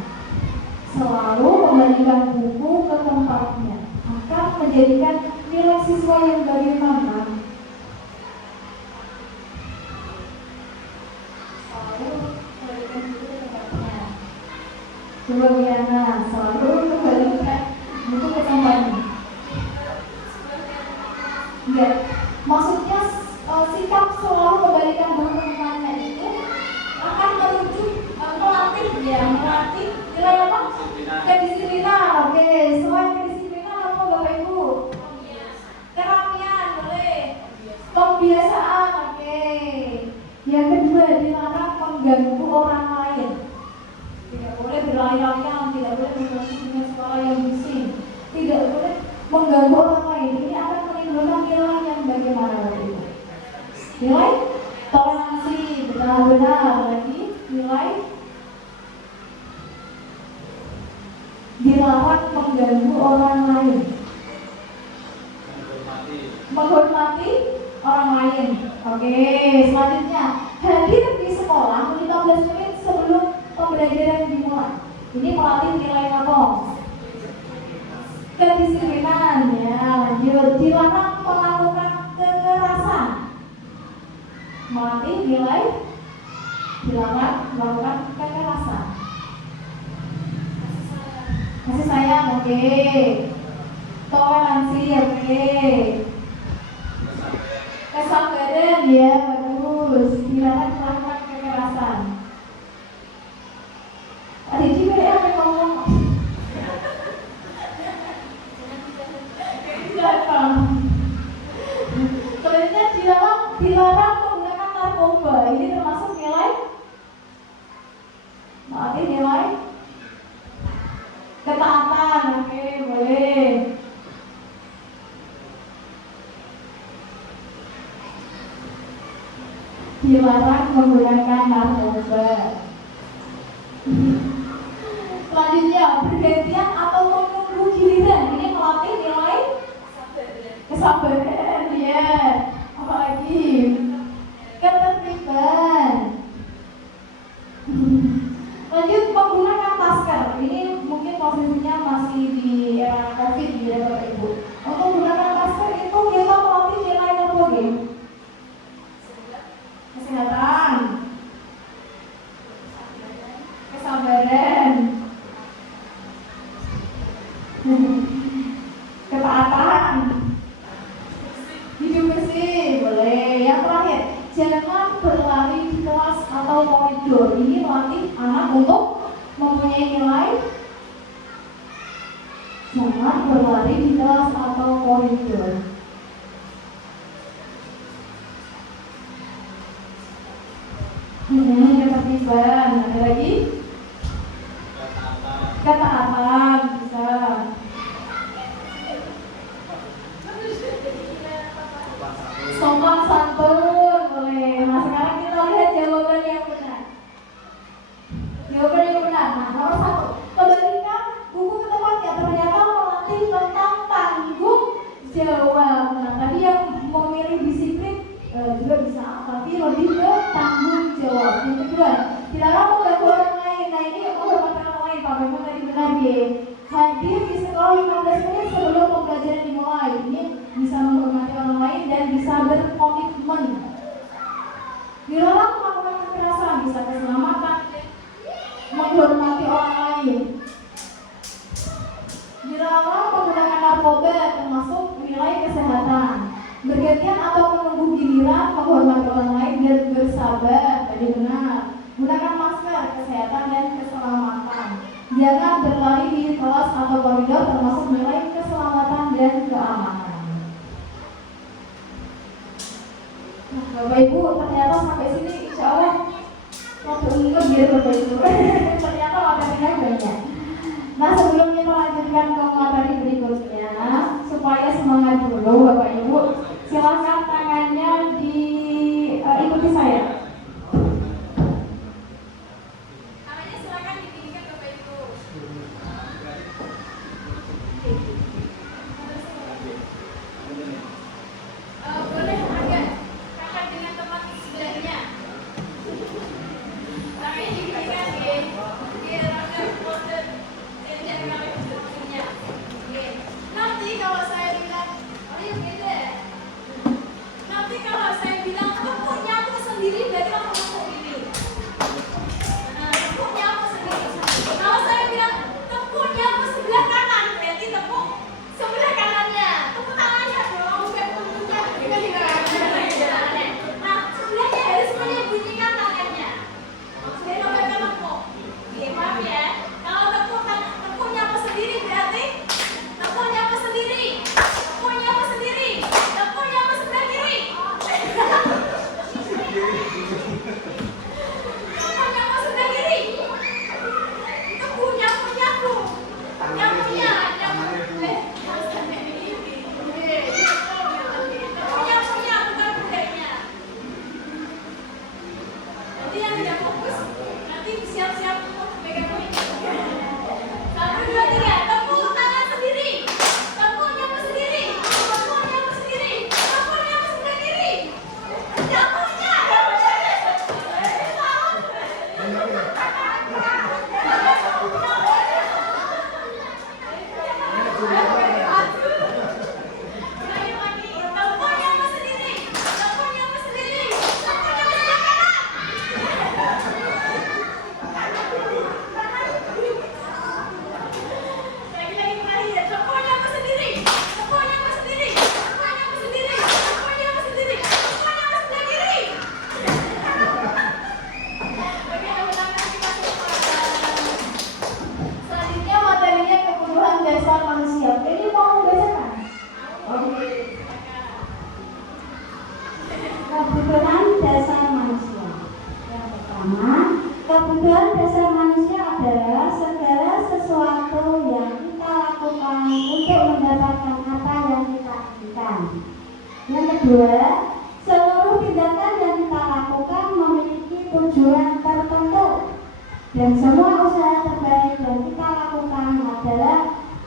Selalu kembalikan buku ke tempatnya akan menjadikan nilai siswa yang bagaimana? Selalu kembalikan buku ke tempatnya. Coba Wiana, selalu kembalikan buku ke tempatnya. Enggak, maksudnya sikap selalu kembalikan buku ke tempatnya itu akan merujuk melatih nilai apa? Kedisiplinan. Oke, selain kedisiplinan apa Bapak Ibu? Kerapian, boleh. Pembiasaan, oke. Yang kedua, dilarang mengganggu orang lain. Tidak boleh berlari-larian, tidak boleh mengganggu dengan suara yang bising, tidak boleh mengganggu orang lain. Ini akan menimbulkan nilai yang bagaimana Bapak Ibu? Nilai toleransi, benar-benar lagi nilai dilarang mengganggu orang lain, menghormati orang lain. Oke, selanjutnya hadir di sekolah 15 menit sebelum pembelajaran dimulai. Ini melatih nilai apa? Kedisiplinan. Ya, lanjut. Dilarang melakukan kekerasan. Melatih nilai dilarang melakukan kekerasan. Kasih sayang, oke. Toleransi, oke. Kesabaran, ya, bagus. Dilarang melakukan kekerasan. Ada juga ya yang ngomong. Sebenarnya dilarang menggunakan narkoba. Ini termasuk nilai ketaatan. Oke, boleh. Dilarang menggunakan narkoba. Selanjutnya, bergantian atau menunggu giliran. Ini melatih nilai kesabaran, ya. Apalagi ketertiban. Lanjut, menggunakan masker. Ini mungkin posisinya masih di era COVID, ya Bapak Ibu. Untuk menggunakan masker itu kita melatih nilai apa, Gem? Kesehatan, kesabaran, ketaatan, hidup bersih, boleh. Yang terakhir, jangan berlari di kelas atau koridor. Ini melatih anak untuk mempunyai nilai. Jangan berlari di kelas atau koridor. Ketertiban. Ada lagi? Ketaatan, bisa. Sopan santun, boleh. Nah, sekarang kita lihat jawaban yang benar. Jawaban yang benar. Nah, nomor 1, kembalikan buku ke tempatnya. Ternyata melatih tentang tanggung jawab. Nah, tadi yang memilih disiplin juga bisa, tapi lebih ke tanggung jawab. Yang kedua, dilarang mengganggu orang lain. Nah, ini yang menghormati orang lain. Pak Bemo tadi benar, ya. Hadir di sekolah 15 menit sebelum pembelajaran dimulai. Ini bisa menghormati orang lain dan bisa berkomitmen. Dilarang melakukan kekerasan, bisa keselamatan, menghormati orang lain. Dilarang menggunakan narkoba, termasuk nilai kesehatan. Bergantian atau menunggu giliran, menghormati orang lain dan bersabar. Tadi benar. Gunakan masker, kesehatan dan keselamatan. Jangan berlari di kelas atau koridor, termasuk nilai keselamatan dan keamanan. Nah, Bapak Ibu, ternyata sampai sini insya Allah waktu ngebir Bapak Ibu. Ternyata materinya banyak. Nah, sebelum kita lanjutkan ke materi berikutnya, supaya semangat dulu Bapak Ibu, silakan tangannya ikuti saya. Tangannya silakan ditinggikan Bapak Ibu. Boleh agak kakak dengan tempat sebelahnya. Tapi ditinggikan biar agak pose jangan kali sebelumnya. Nanti kalau saya bilang, oh iya beda. Nanti kalau saya bilang kamu nyapu sendiri, berarti kamu masuk ini. Nah, tepuk nyapu sendiri. Kalau saya bilang tepuk nyapu sebelah kanan, berarti tepuk sebelah kanannya. Tepuk tangannya dong, bukan tepuknya. Nah, sebelahnya harus menyembunyikan tangannya. Saya nomorkan tepuk. Paham ya? Kalau tepuk nyapu sendiri berarti tepuk nyapu sendiri. Tepuk nyapu sendiri. Tepuk nyapu sebelah kiri. Tepuk nyapu sebelah kiri. Tepuk nyapu. Nyapunya. Tepuk nyapunya bukan budaknya. Nanti yang tidak fokus, nanti siap-siap pegang mic. 1, 2, 3, tepuk tangan sendiri. Tepuk nyapu sendiri. Tepuk nyapu sendiri. Tepuk nyapu sebelah kiri. Nyapunya. Lagi. Tepuk nyapu sendiri. Tepuk nyapu sendiri. Tepuk nyapu sebelah kanan. Lagi terakhir, tepuk nyapu sendiri. Tepuk nyapu sendiri. Tepuk nyapu sendiri. Tepuk nyapu sendiri. Tepuk nyapu sebelah kiri. Oke, tepuk tangan kita semua. Selanjutnya materinya kebutuhan dasar manusia. Ini mau bacakan? Oke. Kebutuhan dasar manusia. Yang pertama, kebutuhan dasar manusia adalah segala sesuatu yang kita lakukan untuk mendapatkan apa yang kita inginkan. Yang kedua, seluruh tindakan yang kita lakukan memiliki tujuan tertentu. Dan semua usaha terbaik yang kita lakukan adalah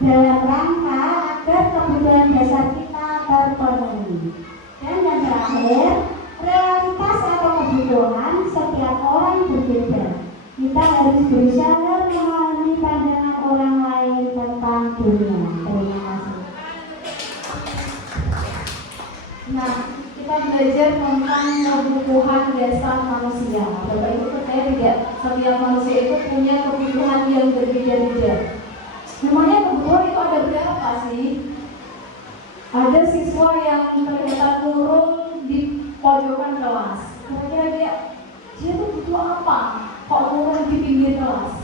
dalam rangka agar kebutuhan dasar kita terpenuhi. Dan yang terakhir, realitas atau kebutuhan setiap orang berbeda. Kita harus berusaha memahami pandangan orang lain tentang dunia. Terima kasih. Nah, kita belajar tentang kebutuhan dasar manusia. Bapak Ibu percaya tidak? Setiap manusia itu punya kebutuhan yang berbeda-beda. Memangnya kebutuhan itu ada berapa sih? Ada siswa yang ternyata turun di pojokan kelas. Kira-kira dia tuh butuh apa? Kok turun di pinggir kelas?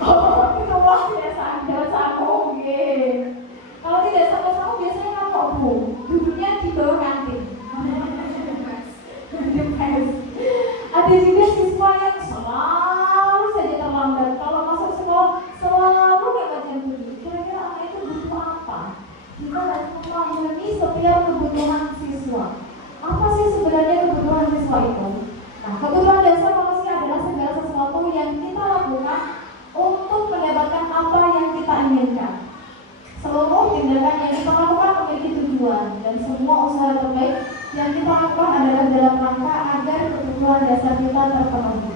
Oh, itu luar biasa. Jangan saku. Kalau tidak sama-sama biasanya apa Bu? Duduknya di bawah kantin. Ada juga siswa yang selalu saja terlambat. Kalau masuk sekolah selalu lewat jam 7. Kira-kira anak itu butuh apa? Kita harus memahami setiap kebutuhan siswa. Apa sih sebenarnya kebutuhan siswa itu? Nah, kebutuhan dasar manusia adalah segala sesuatu yang kita lakukan untuk mendapatkan apa yang kita inginkan. Seluruh tindakan yang kita lakukan memiliki tujuan, dan semua usaha terbaik yang kita lakukan adalah dalam rangka agar kebutuhan dasar kita terpenuhi.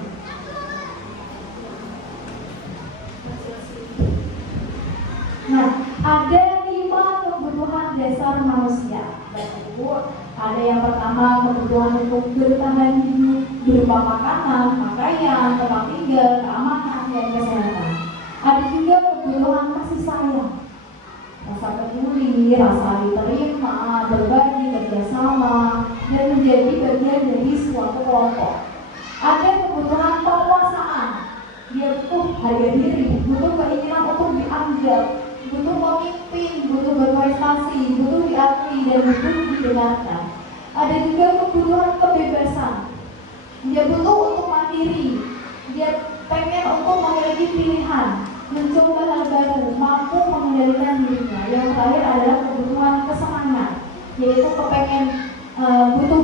Nah, ada 5 kebutuhan dasar manusia. Ibu, ada yang pertama kebutuhan untuk bertahan hidup berupa makanan, pakaian, tempat tinggal, keamanan, dan kesehatan. Ada juga kebutuhan kasih sayang, rasa peduli, rasa diterima, berbagi, kerjasama, dan menjadi bagian dari suatu kelompok. Ada kebutuhan penguasaan, dia butuh harga diri, butuh keinginan untuk dianggap, butuh memimpin, butuh berprestasi, butuh diakui, dan butuh didengarkan. Ada juga kebutuhan kebebasan. Dia butuh untuk mandiri. Dia pengen untuk memiliki pilihan, mencoba hal baru, mampu mengendalikan dirinya. Yang terakhir adalah kebutuhan kesenangan, yaitu kepengen butuh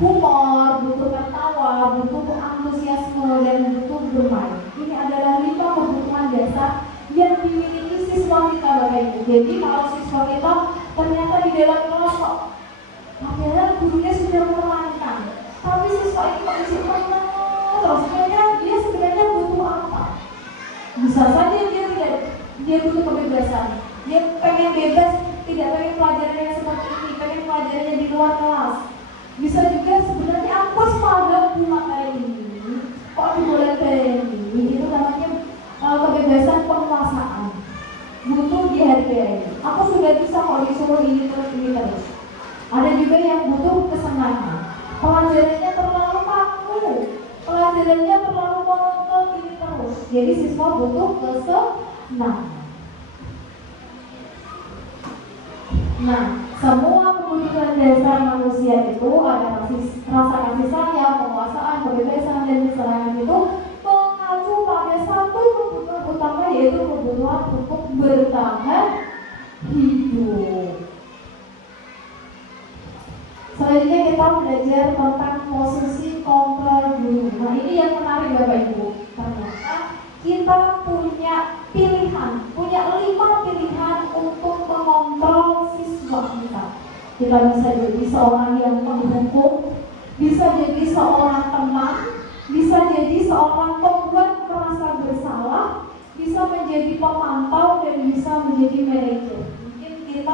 humor, butuh tertawa, butuh antusiasme, dan butuh bermain. Ini adalah 5 kebutuhan dasar yang dimiliki siswa kita, Bapak Ibu. Jadi kalau siswa kita ternyata di dalam kelas kok padahal gurunya sudah menerangkan, tapi siswa ini kok isi menang terus, dia sebenarnya butuh apa? Bisa saja dia butuh kebebasan, dia pengen bebas, tidak pengen pelajarannya seperti ini, pengen pelajarannya di luar kelas. Bisa juga sebenarnya aku paham bunga kayak ini, kok dimulai kayak ini, itu namanya kebebasan penguasaan, butuh dihargai. Aku sudah bisa kok disuruh ini terus. Ada juga yang butuh kesenangan, pelajarannya terlalu kaku, pelajarannya terlalu monoton ini terus. Jadi siswa butuh kesenangan. Nah, semua kebutuhan dasar manusia itu ada rasa kasih sayang, penguasaan, kebebasan, dan kesenangan itu mengacu pada satu kebutuhan utama, yaitu kebutuhan untuk bertahan hidup. Selanjutnya kita belajar tentang posisi kontrol guru. Nah, ini yang menarik Bapak Ibu. Ternyata kita punya pilihan, punya 5 pilihan untuk mengontrol siswa kita. Kita bisa jadi seorang yang menghukum, bisa jadi seorang teman, bisa jadi seorang pembuat merasa bersalah, bisa menjadi pemantau, dan bisa menjadi manajer. Mungkin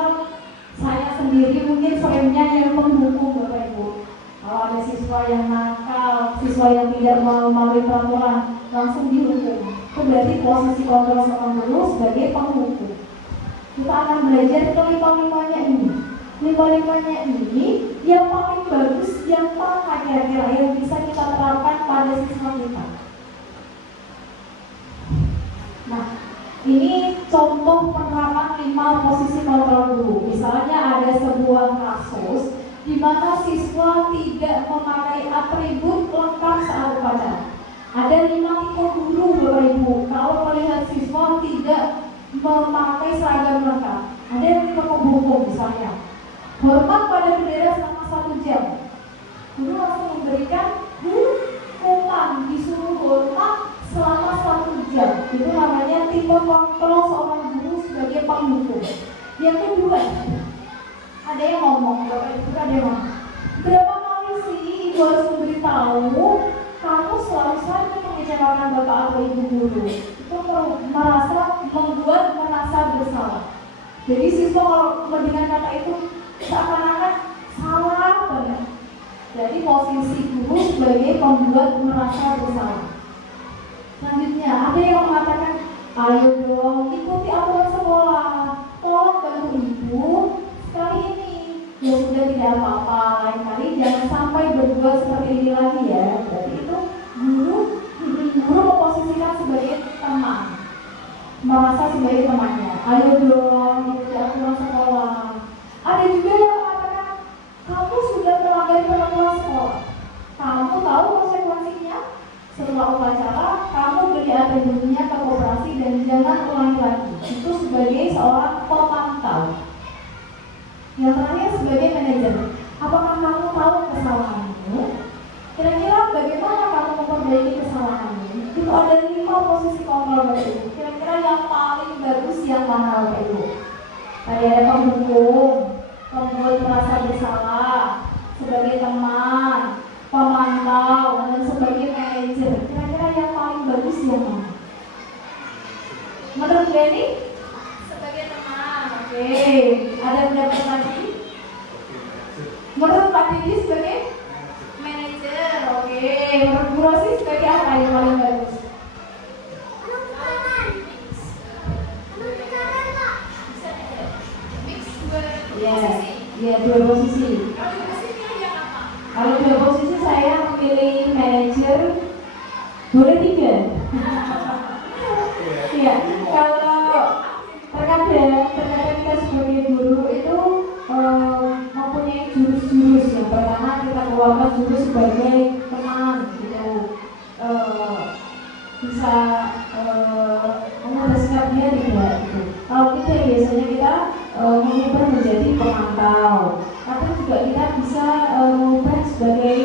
saya sendiri mungkin seringnya yang menghukum Bapak Ibu. Kalau ada siswa yang nakal, siswa yang tidak mematuhi peraturan, langsung dihukum. Itu berarti posisi kontrol seorang guru sebagai penghukum. Kita akan belajar ke 5-5-nya ini. 5-5-nya ini yang paling bagus, yang mana kira-kira yang bisa kita terapkan pada siswa kita. Nah, ini contoh penerapan 5 posisi kontrol guru. Misalnya ada sebuah kasus di mana siswa tidak memakai atribut lengkap saat upacara. Ada 5 tipe guru Bapak Ibu. Kalau melihat siswa tidak memakai seragam lengkap, ada yang tipe penghukum misalnya. Hormat pada bendera selama 1 jam. Guru langsung memberikan hukuman, disuruh hormat selama 1 jam. Itu namanya tipe kontrol seorang guru sebagai penghukum. Yang kedua, ada yang ngomong, Bapak Ibu ada yang ngomong, berapa kali sih Ibu harus memberitahu kamu selalu saja mengecewakan Bapak atau Ibu guru? Itu membuat merasa bersalah. Jadi siswa kalau mendengar kata itu seakan-akan salah banget. Jadi posisi guru sebagai pembuat merasa bersalah. Selanjutnya, ada yang mengatakan, ayo dong ikuti aturan sekolah, tolong bantu Ibu sekali ini. Ya sudah, tidak apa-apa, lain kali jangan sampai berbuat seperti ini lagi ya. Berarti itu guru memposisikan sebagai teman, merasa sebagai temannya. Ayo dong ikuti aturan sekolah. Ada juga yang mengatakan, kamu sudah melanggar peraturan sekolah, kamu tahu konsekuensinya. Setelah upacara, kamu beri atributnya ke koperasi dan jangan ulangi lagi. Itu sebagai seorang pemantau. Yang terakhir sebagai manajer. Apakah kamu tahu kesalahanmu? Kira-kira bagaimana kamu memperbaiki kesalahanmu? Itu ada 5 posisi kontrol Bapak Ibu. Kira-kira yang paling bagus yang mana Bapak Ibu? Tadi ada penghukum, membuat merasa bersalah, sebagai teman, pemantau, dan sebagai manajer. Kira-kira yang paling bagus yang mana? Menurut Benny? Sebagai teman. Oke. Ada pendapat lagi? Menurut Pak Didi sebagai manajer. Oke. Menurut Bu Rosi sebagai apa yang paling bagus? Ya, 2 posisi. Kalau 2 posisi saya memilih manajer, boleh 3. Iya, kalau terkadang kita sebagai guru itu mempunyai jurus-jurus yang menawarkan dulu sebagai teman gitu, bisa mengubah sikap dia tidak gitu. Kalau kita biasanya kita mengubah menjadi pemantau, atau juga kita bisa mengubah sebagai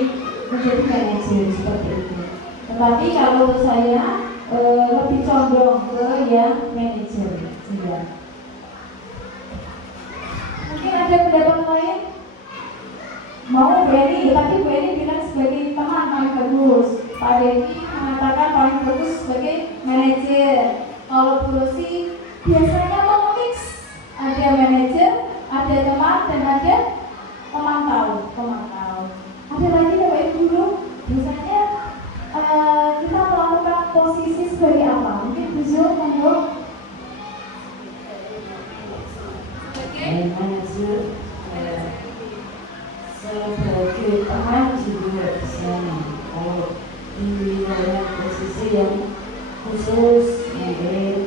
menjadi manajer seperti itu. Tetapi kalau saya lebih condong ke yang manajer saja. Mungkin ada pendapat lain? Mau Bu Eni, tapi Bu Eni bilang sebagai teman paling bagus. Pak Denny mengatakan paling bagus sebagai manajer. Kalau Bu Rosi biasanya mau mix, ada manajer, ada teman, dan ada pemantau. Ada lagi Bapak Ibu guru, biasanya kita melakukan posisi sebagai apa? Mungkin Bu Zul monggo. Manajer sebagai teman juga bisa. Kalau di wilayah posisi yang khusus mungkin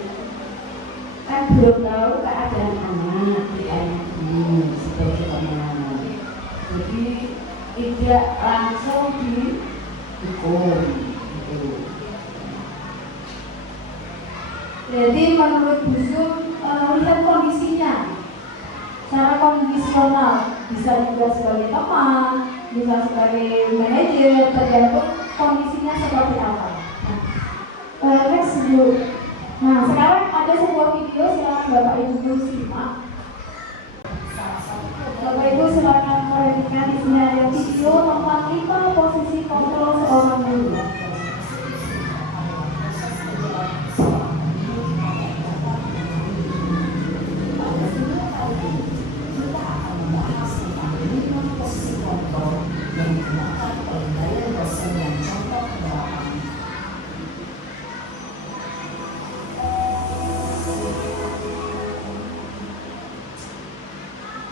kan belum tahu keadaan anak ini sebagai teman, jadi tidak langsung dihukum gitu. Jadi menurut Bu Zul lihat kondisinya secara kondisional, bisa juga sebagai teman, bisa sebagai manajer, tergantung kondisinya seperti apa. Next dulu. Nah sekarang ada sebuah video, silakan Bapak Ibu simak. Bapak Ibu silakan perhatikan, di sini ada video tentang 5 posisi kontrol seorang guru.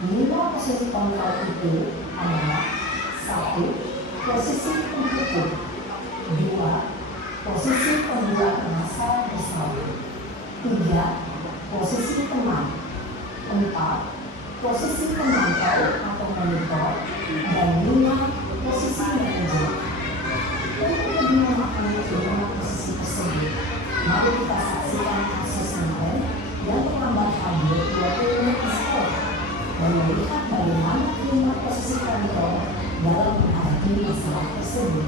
Lima posisi kontrol itu adalah 1. Posisi penghukum, 2. Posisi pembuat masalah bersama, 3. Posisi teman, 4. Posisi pemantau atau monitor, dan 5. Posisi manajer. Untuk lebih memahami 5 posisi tersebut, mari kita saksikan kasus kemarin yang terlambat hadir 20 menit sekolah dan melihat bagaimana 5 posisi kontrol dalam menghadapi masalah tersebut.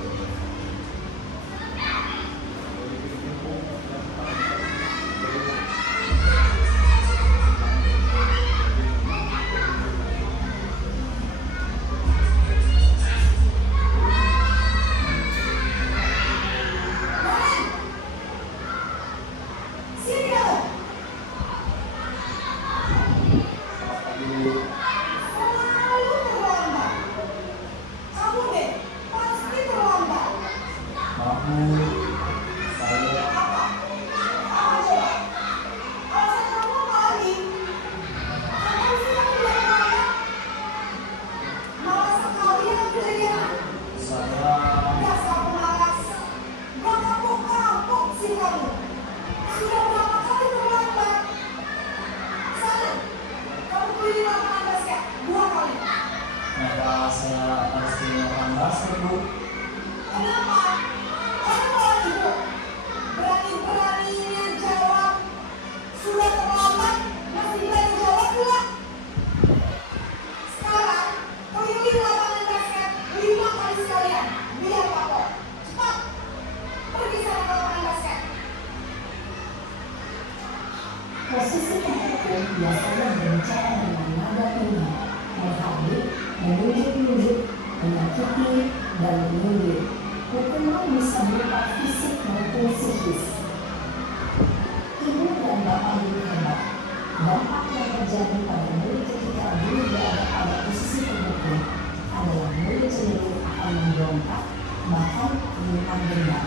Posisi penghukum biasanya berbicara dengan nada tinggi, menghabis, menunjuk-nunjuk, menyakiti, dan menyindir. Hukuman bisa berupa fisik maupun psikis. Ibu dan bapak guru hebat. Dampak yang terjadi pada murid ketika guru berada pada posisi penghukum adalah murid cenderung akan memberontak, bahkan menyimpan dendam.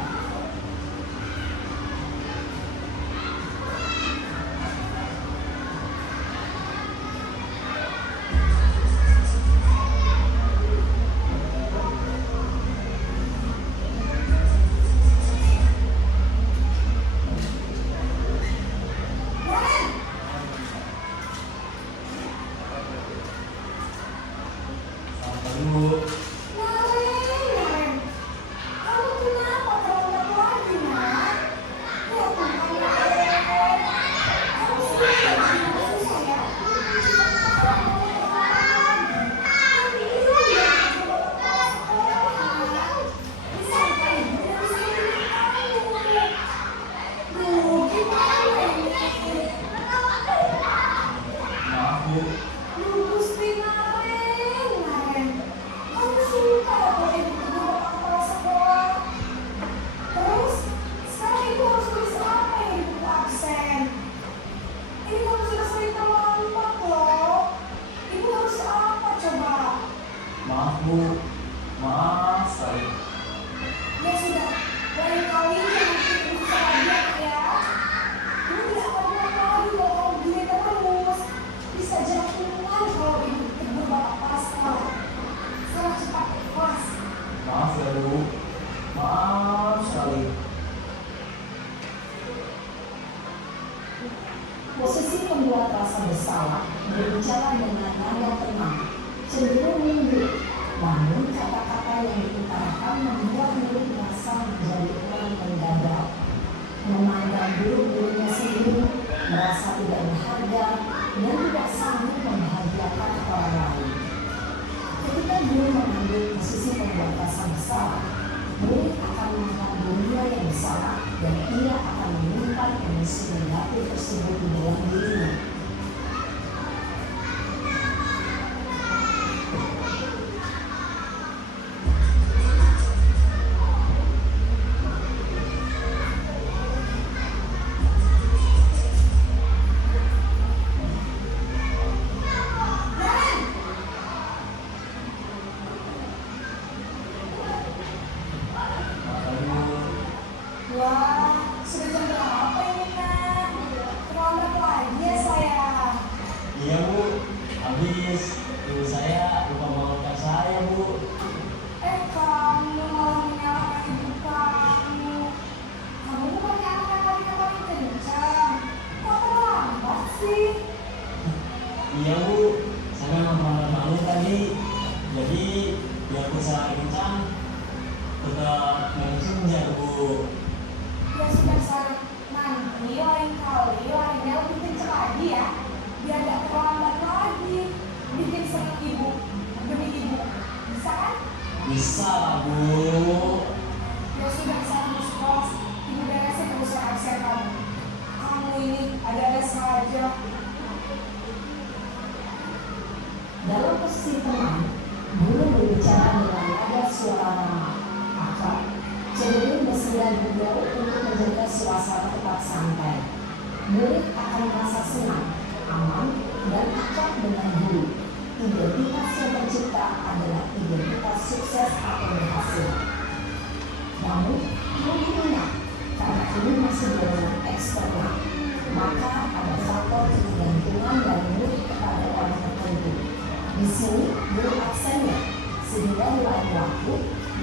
merasa bersalah berbicara dengan nada tenang, cenderung lembut, namun kata-kata yang diutarakan membuat murid merasa menjadi orang menggagal, memandang buruk dirinya sendiri, merasa tidak berharga, dan tidak sanggup membahagiakan orang lain. Ketika guru mengambil posisi pembuat rasa bersalah, murid akan melihat dunia yang bersalah dan ia akan menyimpan emosi negatif tersebut di dalam dirinya. Wah, sudah jam berapa ini, Kak? Terlambat lagi ya saya. Iya Bu, habis ibu saya lupa bangunkan saya Bu. Kamu malah menyalahkan ibu kamu. Kamu bukannya anak yang tadi paling kencang. Kok terlambat sih? Iya Bu, saya memang terlambat bangun tadi. Jadi biar saya kencang tetap langsung ya Bu. Ya sudah Sar, nanti lain kali larinya lebih kencang lagi ya. Biar gak terlambat lagi. Bikin seneng ibu, demi ibu. Bisa kan? Bisa lah Bu. Ya sudah Sar, harus kelas. Ibu beresin urusan absen kamu. Kamu ini ada-ada saja. Dalam posisi tenang, guru berbicara dengan nada suara ramah, akrab, cenderung bersedia juga untuk menjaga suasana tetap santai. Murid akan merasa senang, aman, dan akrab dengan guru. Identitas yang tercipta adalah identitas sukses atau berhasil. Namun, perlu diingat, karena ini masih dorongan eksternal, maka ada faktor ketergantungan dari murid kepada orang tertentu. Di sini, guru absennya, sehingga di lain waktu,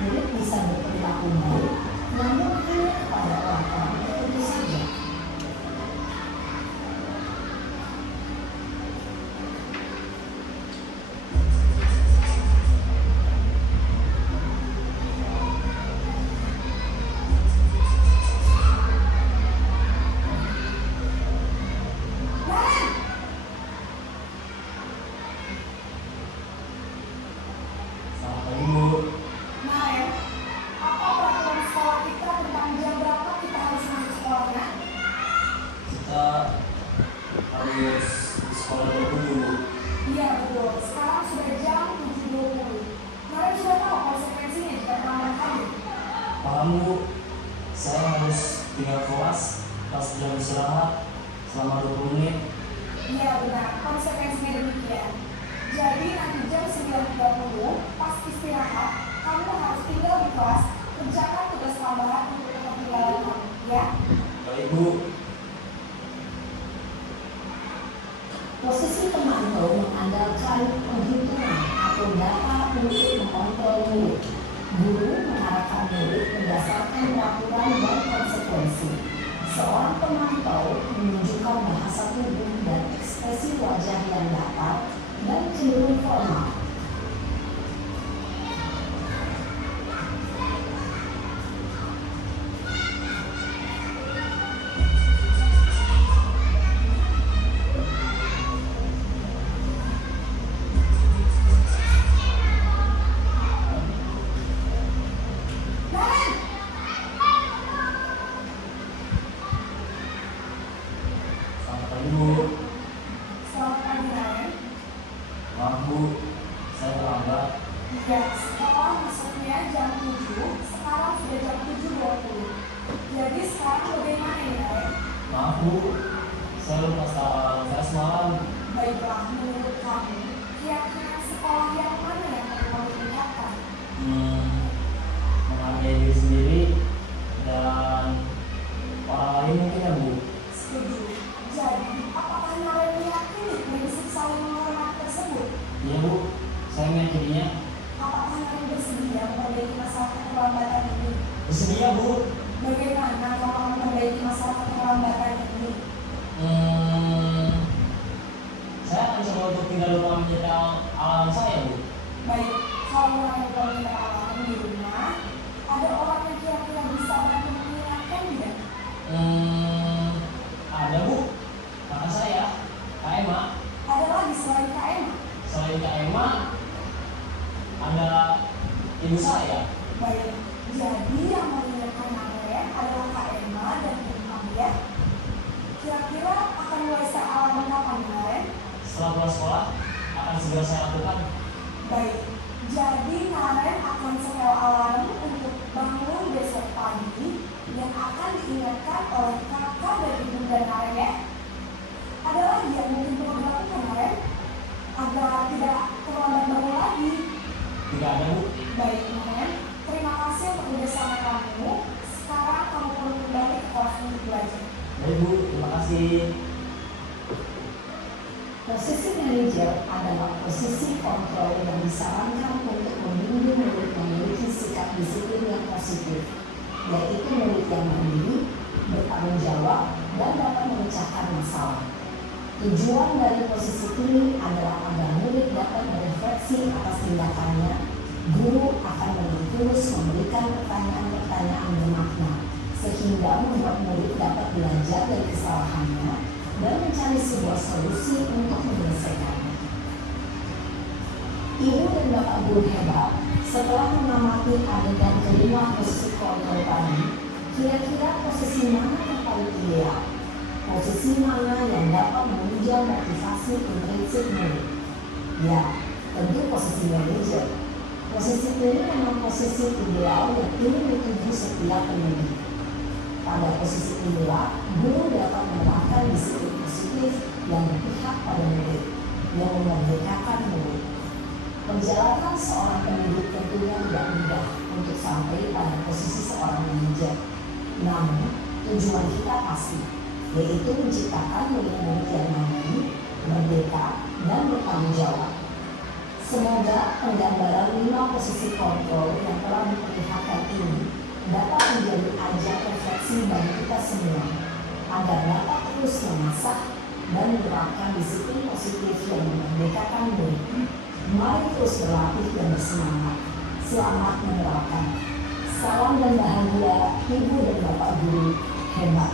murid bisa berperilaku baik, namun hanya kepada orang-orang tertentu saja. Selamat pagi Bu. Maren, apa peraturan sekolah kita tentang jam berapa kita harus masuk sekolahnya? Kita harus di sekolah dulu Bu. Iya betul, sekarang sudah jam 7.20. Maren sudah tahu konsekuensinya jika terlambat lagi. Paham Bu, saya harus tinggal kelas pas jam istirahat selama 20 menit. Iya benar, konsekuensinya demikian. Jadi nanti jam 9.30 pas istirahat, kamu harus tinggal di kelas, kerjakan tugas tambahan untuk ketinggalan kamu, ya? Baik Bu. Posisi pemantau mengandalkan penghitungan atau data untuk mengontrol murid. Guru mengarahkan murid berdasarkan peraturan dan konsekuensi. Seorang pemantau menunjukkan bahasa tubuh dan ekspresi wajah yang datar dan cenderung formal. Maren! Selamat pagi Bu. Selamat pagi Maren. Maaf Bu, saya terlambat. Ya, sekolah masuknya jam 7, sekarang sudah jam 7.20. Jadi sekarang bagaimana ya, Maren? Maaf Bu, saya lupa saya semalam. Baiklah, menurut kamu, kira-kira sekolah yang mana yang perlu kamu tingkatkan? Menghargai diri sendiri dan orang lain mungkin ya Bu. Setuju. Jadi, apakah Maren meyakini prinsip saling menghormati tersebut? Iya Bu, saya meyakininya. Apakah Maren bersedia memperbaiki masalah keterlambatan ini? Bersedia Bu. Bagaimana kalau kamu memperbaiki masalah keterlambatan ini? oleh kakak dan ibu dan Karen ya. Ada lagi yang mungkin perlu dilakukan Karen agar tidak terlambat bangun lagi? Tidak ada, Bu. Baik Karen, terima kasih untuk kerjasama kamu. Sekarang kamu perlu kembali ke kelas untuk belajar. Baik, Bu. Terima kasih. Posisi manajer adalah posisi kontrol yang disarankan untuk membimbing murid memiliki sikap disiplin yang positif, yaitu murid yang mandiri, bertanggung jawab, dan dapat memecahkan masalah. Tujuan dari posisi ini adalah agar murid dapat berefleksi atas tindakannya. Guru akan dengan tulus memberikan pertanyaan-pertanyaan bermakna, sehingga membuat murid dapat belajar dari kesalahannya dan mencari sebuah solusi untuk menyelesaikannya. Ibu dan bapak guru hebat, setelah mengamati adegan kelima posisi kontrol tadi, kira-kira posisi mana yang paling ideal? Posisi mana yang dapat menunjang motivasi intrinsik murid? Ya, tentu posisi manajer. Posisi ini memang posisi ideal yang ingin dituju setiap pendidik. Pada posisi inilah, guru dapat menerapkan disiplin positif yang berpihak pada murid, yang memerdekakan murid. Perjalanan seorang pendidik tentunya tidak mudah untuk sampai pada posisi seorang manajer. Namun, tujuan kita pasti, yaitu menciptakan murid-murid yang mandiri, merdeka, dan bertanggung jawab. Semoga penggambaran 5 posisi kontrol yang telah diperlihatkan ini dapat menjadi ajang refleksi bagi kita semua, agar dapat terus mengasah dan menerapkan disiplin positif yang memerdekakan murid. Mari terus berlatih dan bersemangat. Selamat menerapkan. Salam dan bahagia Ibu dan Bapak Guru hebat.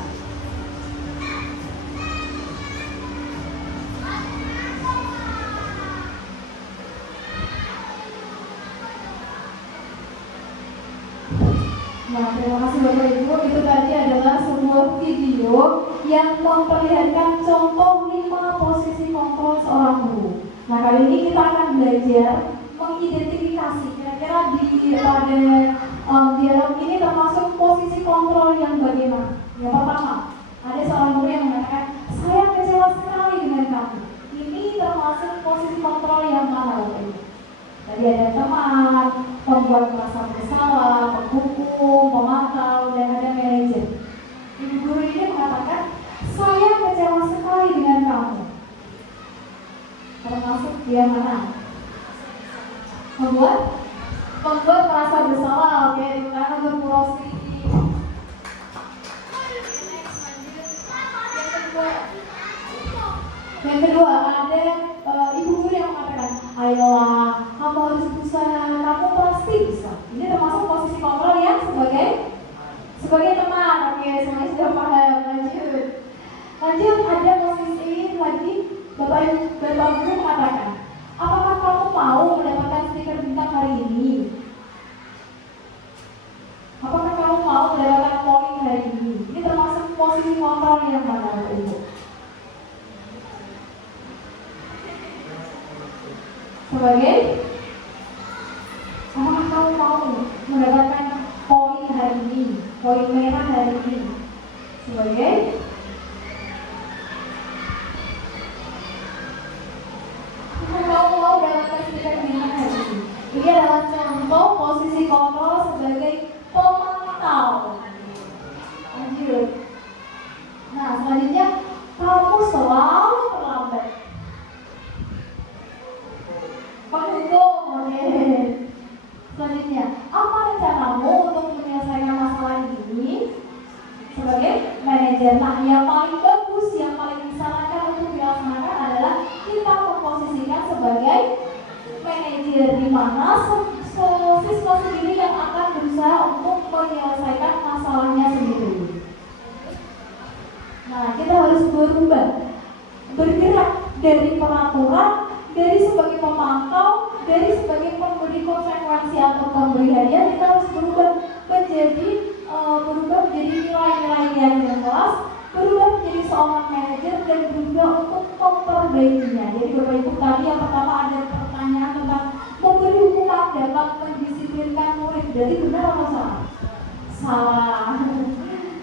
Nah, terima kasih Bapak Ibu. Itu tadi adalah sebuah video yang memperlihatkan contoh 5 posisi kontrol seorang guru. Nah, kali ini kita akan belajar mengidentifikasi kira-kira pada dialog ini termasuk posisi kontrol yang bagaimana. Yang pertama, ada seorang guru yang mengatakan, saya kecewa sekali dengan kamu. Ini termasuk posisi kontrol yang mana Bapak Ibu? Tadi ada teman, pembuat merasa bersalah, penghukum, pemantau, dan ada manajer. Ibu guru ini mengatakan, saya kecewa sekali dengan kamu. Termasuk dia mana? Membuat merasa bersalah. Oke, karena berproses. Yang kedua ada ibu guru yang mengatakan, ayolah, kamu harus berusaha, kamu pasti bisa. Ini termasuk posisi kontrol yang sebagai teman. Oke, semuanya sudah paham. Lanjut ada posisi lagi, Bapak guru mengatakan, apakah kamu mau mendapatkan stiker bintang hari ini? Apakah kamu mau mendapatkan poin hari ini? Ini termasuk posisi kontrol yang mana Bapak Ibu? Sebagai apakah kamu mau mendapatkan poin hari ini, poin merah hari ini? Sebagai apakah kamu mau mendapatkan stiker bintang hari ini? Ini adalah contoh posisi kontrol sebagai pemantau. Lanjut. Nah, selanjutnya kamu selalu terlambat. Penghukum, oke. Selanjutnya, apa rencanamu untuk menyelesaikan masalah ini? Sebagai manajer, nah yang paling bagus, yang paling disarankan untuk dilaksanakan adalah kita memposisikan sebagai manajer, di mana siswa sendiri yang akan berusaha untuk menyelesaikan masalahnya sendiri. Nah, kita harus bergerak dari peraturan, dari sebagai pemantau, dari sebagai pemberi konsekuensi atau pemberi hadiah, kita harus berubah menjadi nilai-nilai yang kelas, berubah menjadi seorang manajer dan berubah untuk memperbaikinya. Jadi Bapak Ibu, tadi yang pertama ada pertanyaan tentang memberi hukuman dapat mendisiplinkan murid. Berarti benar atau salah? Salah.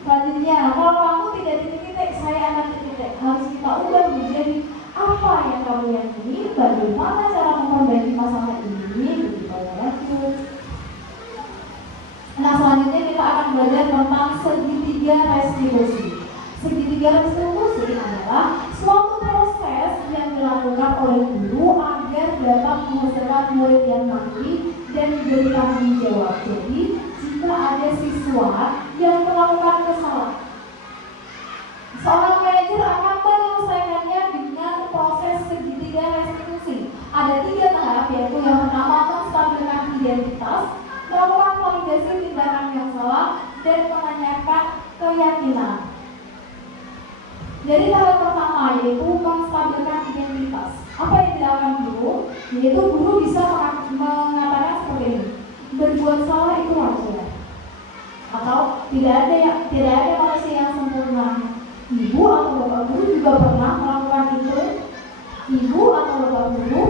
Selanjutnya, kalau kamu yang ini, bagaimana cara memperbaiki masalah ini, begitu lanjut. Nah, selanjutnya kita akan belajar tentang segitiga restitusi. Segitiga restitusi adalah suatu proses yang dilakukan oleh guru agar dapat menghasilkan murid yang mandiri dan bertanggung jawab. Jadi, jika ada siswa yang melakukan kesalahan, seorang manajer akan menyelesaikannya dengan proses segitiga restitusi. Ada 3 tahap, yaitu yang pertama menstabilkan identitas, melakukan validasi tindakan yang salah, dan menanyakan keyakinan. Jadi tahap pertama yaitu menstabilkan identitas. Apa yang dilakukan guru? Yaitu guru bisa mengatakan seperti ini: berbuat salah itu wajar, atau tidak ada manusia yang sempurna. Ibu atau bapak guru juga pernah melakukan itu. Ibu atau bapak guru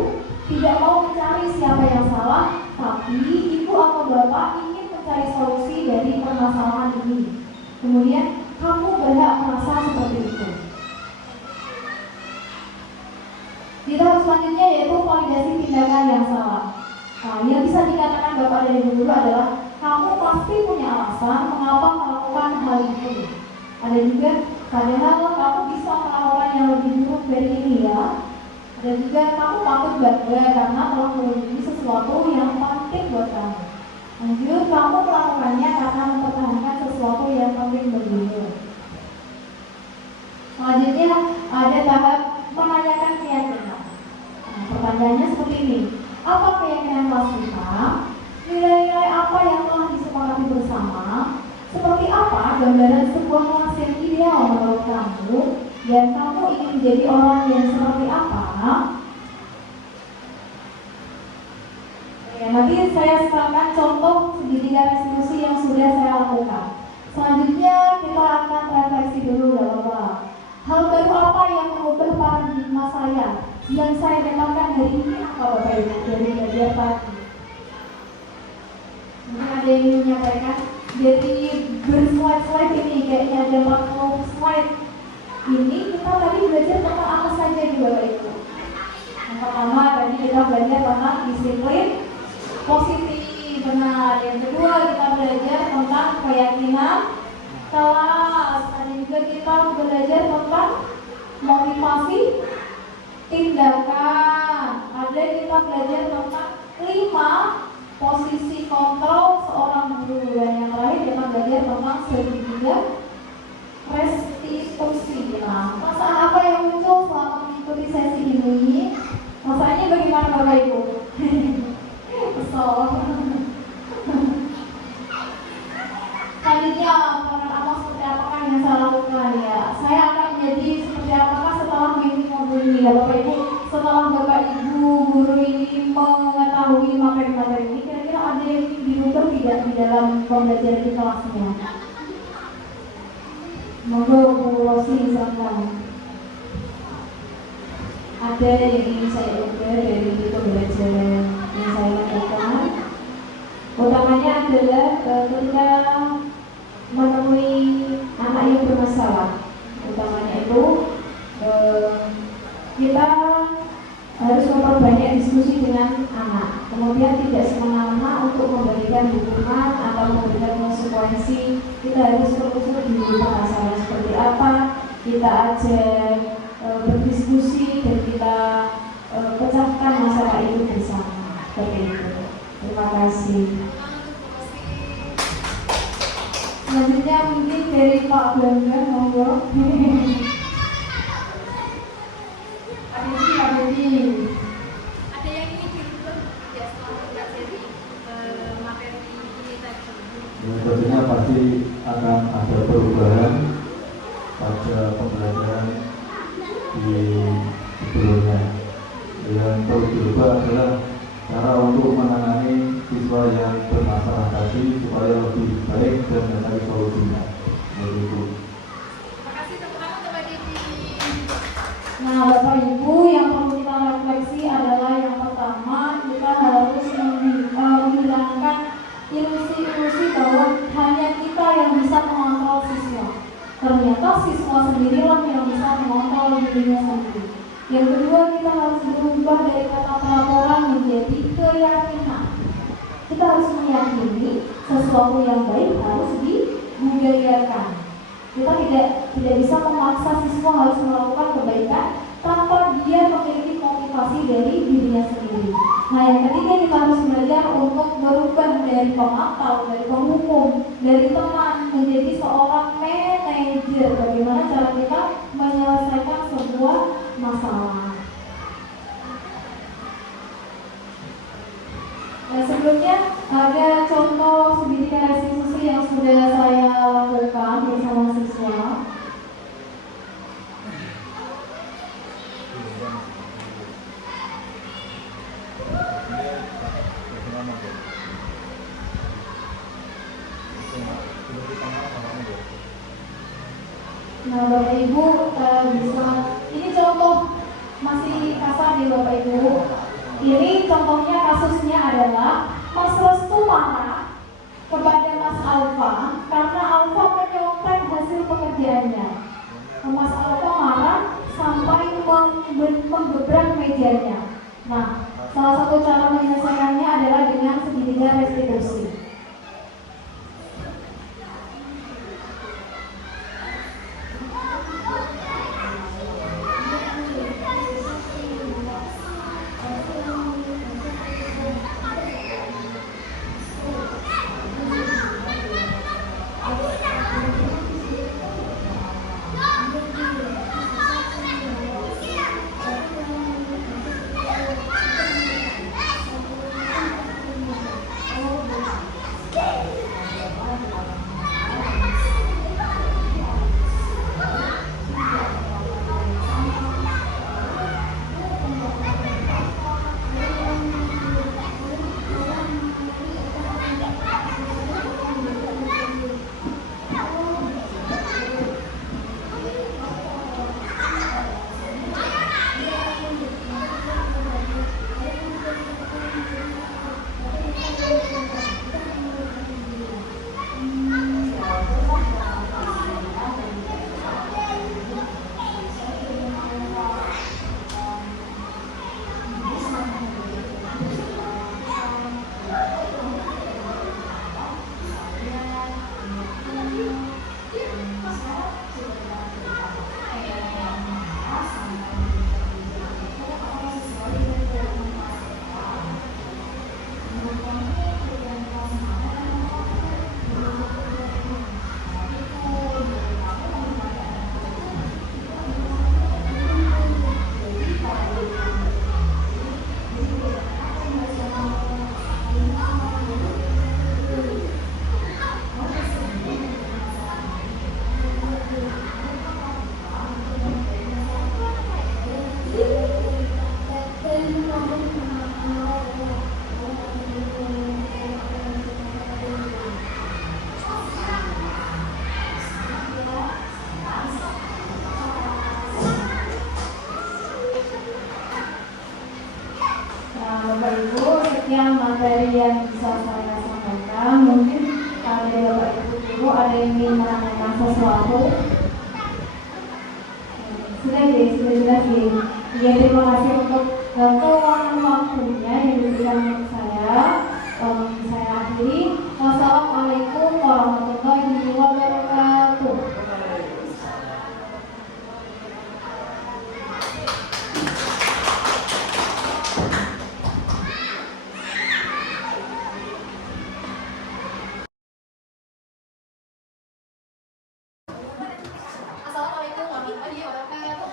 tidak mau mencari siapa yang salah, tapi ibu atau bapak ingin mencari solusi dari permasalahan ini. Kemudian kamu berhak merasa seperti itu. Di tahap selanjutnya yaitu validasi tindakan yang salah. Nah, yang bisa dikatakan bapak dan ibu guru adalah kamu pasti punya alasan mengapa melakukan hal itu. Ada juga padahal kamu bisa melakukan yang lebih buruk dari ini ya. Dan juga kamu patut bangga karena telah memenuhi sesuatu yang penting buat kamu. Lanjut, kamu melakukannya karena mempertahankan sesuatu yang penting bagimu. Selanjutnya ada tahap menanyakan keyakinan. Nah, pertanyaannya seperti ini: apa keyakinan kelas kita? Nilai-nilai apa yang telah disepakati bersama? Seperti apa gambaran sebuah kelas yang ideal menurut kamu? Dan kamu ingin menjadi orang yang seperti apa? Ya, nanti saya serahkan contoh segitiga restitusi yang sudah saya lakukan. Selanjutnya kita akan refleksi dulu, Bapak. Hal baru apa yang mengubah paradigma saya yang saya dapatkan hari ini apa Bapak Ibu dari belajar tadi? Mungkin ada yang ingin menyampaikan dari berslide-slide ini, kayaknya ada 40 slide. Ini kita tadi belajar tentang apa saja di Bapak Ibu? Yang pertama tadi kita belajar tentang disiplin positif, benar. Yang kedua kita belajar tentang keyakinan kelas. Tadi juga kita belajar tentang motivasi tindakan. Ada kita belajar tentang 5 posisi kontrol seorang guru. Dan yang terakhir kita belajar tentang segitiga restitusi. Nah, masalah apa yang muncul selama mengikuti sesi ini? Masalahnya bagaimana Bapak Ibu? Kesel. Selanjutnya, peran apa seperti apakah yang saya lakukan ya? Saya akan menjadi seperti apakah setelah mengikuti modul ini ya Bapak Ibu? Setelah Bapak Ibu guru ini mengetahui materi-materi ini, kira-kira ada yang dirubah tidak di dalam pembelajaran di kelasnya? Monggo Bu Rosi misalkan. Ada yang ingin saya ubah dari pembelajaran yang saya lakukan. Utamanya adalah ketika menemui anak yang bermasalah. Utamanya itu kita harus memperbanyak diskusi dengan anak. Kemudian tidak semena-mena untuk memberikan dukungan atau memberikan konsekuensi. Kita harus telusur dulu permasalahan seperti apa. Kita ajak berdiskusi dan kita pecahkan masalah itu bersama. Seperti itu. Terima kasih. Selanjutnya mungkin dari Pak Bangga, monggo. Ada yang ingin dirubah ya setelah mempelajari materi ini tadi? Ya, tentunya pasti akan ada perubahan pada pembelajaran di sebelumnya. Yang perlu dirubah adalah cara untuk menangani siswa yang bermasalah tadi supaya lebih baik dan mencari solusinya. Begitu. Makasih teman-teman Bapak Didi. Nah Bapak Ibu, yang perlu kita refleksi adalah yang pertama kita harus menghilangkan ilusi-ilusi bahwa hanya kita yang bisa mengontrol siswa. Ternyata siswa sendirilah yang bisa mengontrol dirinya sendiri. Yang kedua, kita harus berubah dari kata pelaporan menjadi keyakinan. Kita harus meyakini sesuatu yang baik harus dibudayakan. Kita tidak bisa memaksa siswa harus melakukan kebaikan tanpa dia memiliki motivasi dari dirinya sendiri. Nah, yang ketiga, kita harus belajar untuk berubah dari pemantau, dari penghukum, dari teman menjadi seorang manajer. Bagaimana cara kita menyelesaikan sebuah masalah. Nah, sebelumnya ada contoh bidikan restitusi yang sudah saya lakukan bersama siswa. Nah, Bapak Ibu bisa, ini contoh masih kasar di Bapak Ibu. Ini contohnya, kasusnya adalah Mas Restu marah kepada Mas Alfa karena Alfa menyontek hasil pekerjaannya. Mas Alfa marah sampai menggebrak mejanya. Nah, salah satu cara menyelesaikannya adalah dengan segitiga restitusi. Bapak Ibu, sekian materi yang bisa saya sampaikan. Mungkin ada Bapak Ibu guru ada yang ingin menanyakan sesuatu. Sudah jelas. Ya, terima kasih untuk keuangan waktunya yang diberikan untuk saya. Saya akhiri. Wassalamualaikum warahmatullahi wabarakatuh. Assalamualaikum warahmatullahi wabarakatuh.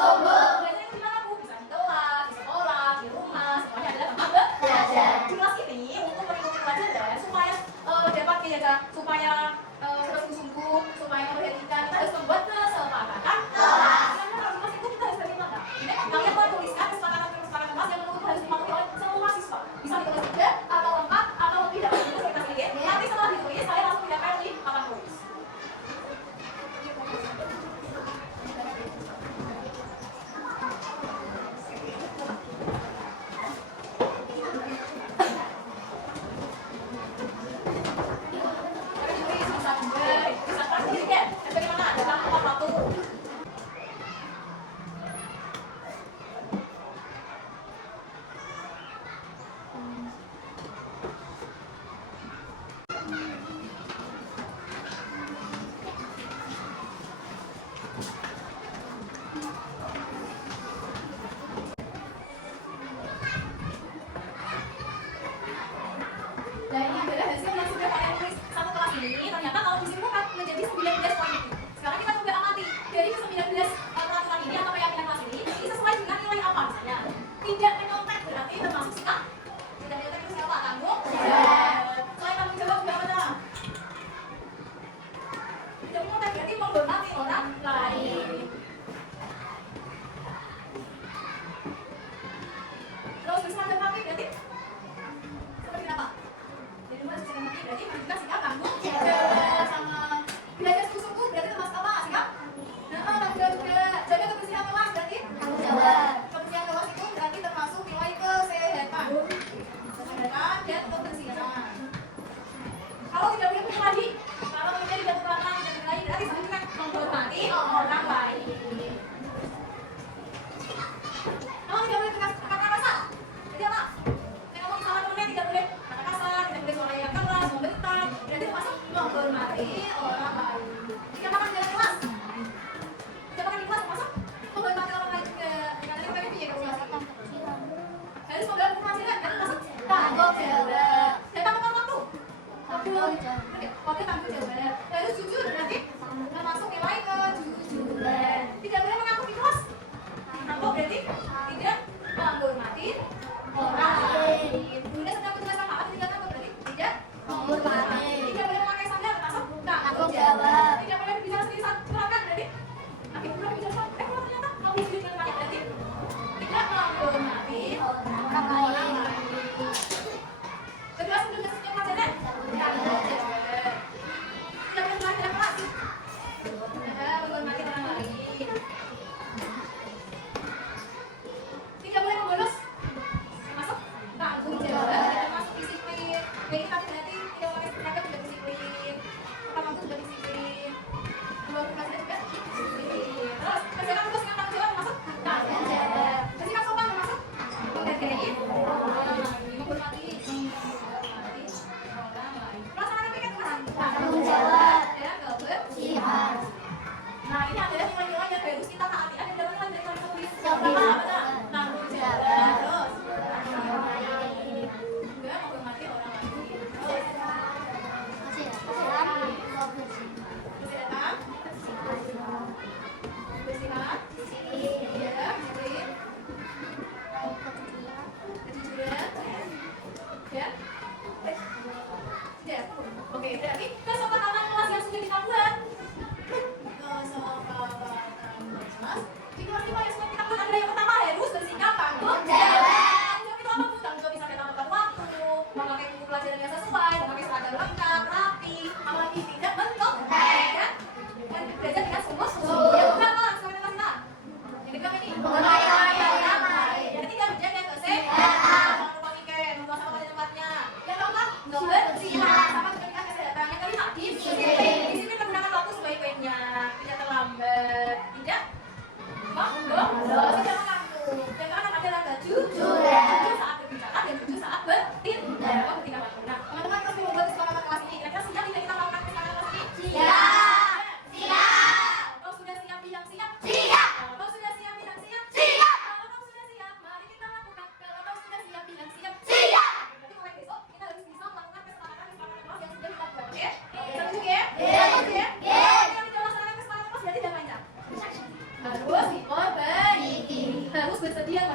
Belajar itu di mana, Bu? Bisa di kelas, di sekolah, di rumah, semuanya adalah tentang belajar. Di kelas ini untuk mengikuti pelajaran supaya dapat menjaga, supaya bersungguh-sungguh, supaya memperhatikan, kita harus membuat kesepakatan. Karena dalam kelas itu kita harus bagaimana? Ini kalian menuliskan kesepakatan kelas yang menurut harus dipatuhi oleh semua mahasiswa. Bisa ditulis 3 atau 4 atau lebih dari itu kita pilih. Nanti setelah ditulis, saya langsung pindahkan di papan tulis.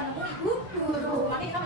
menemui ibu guru. Nanti kita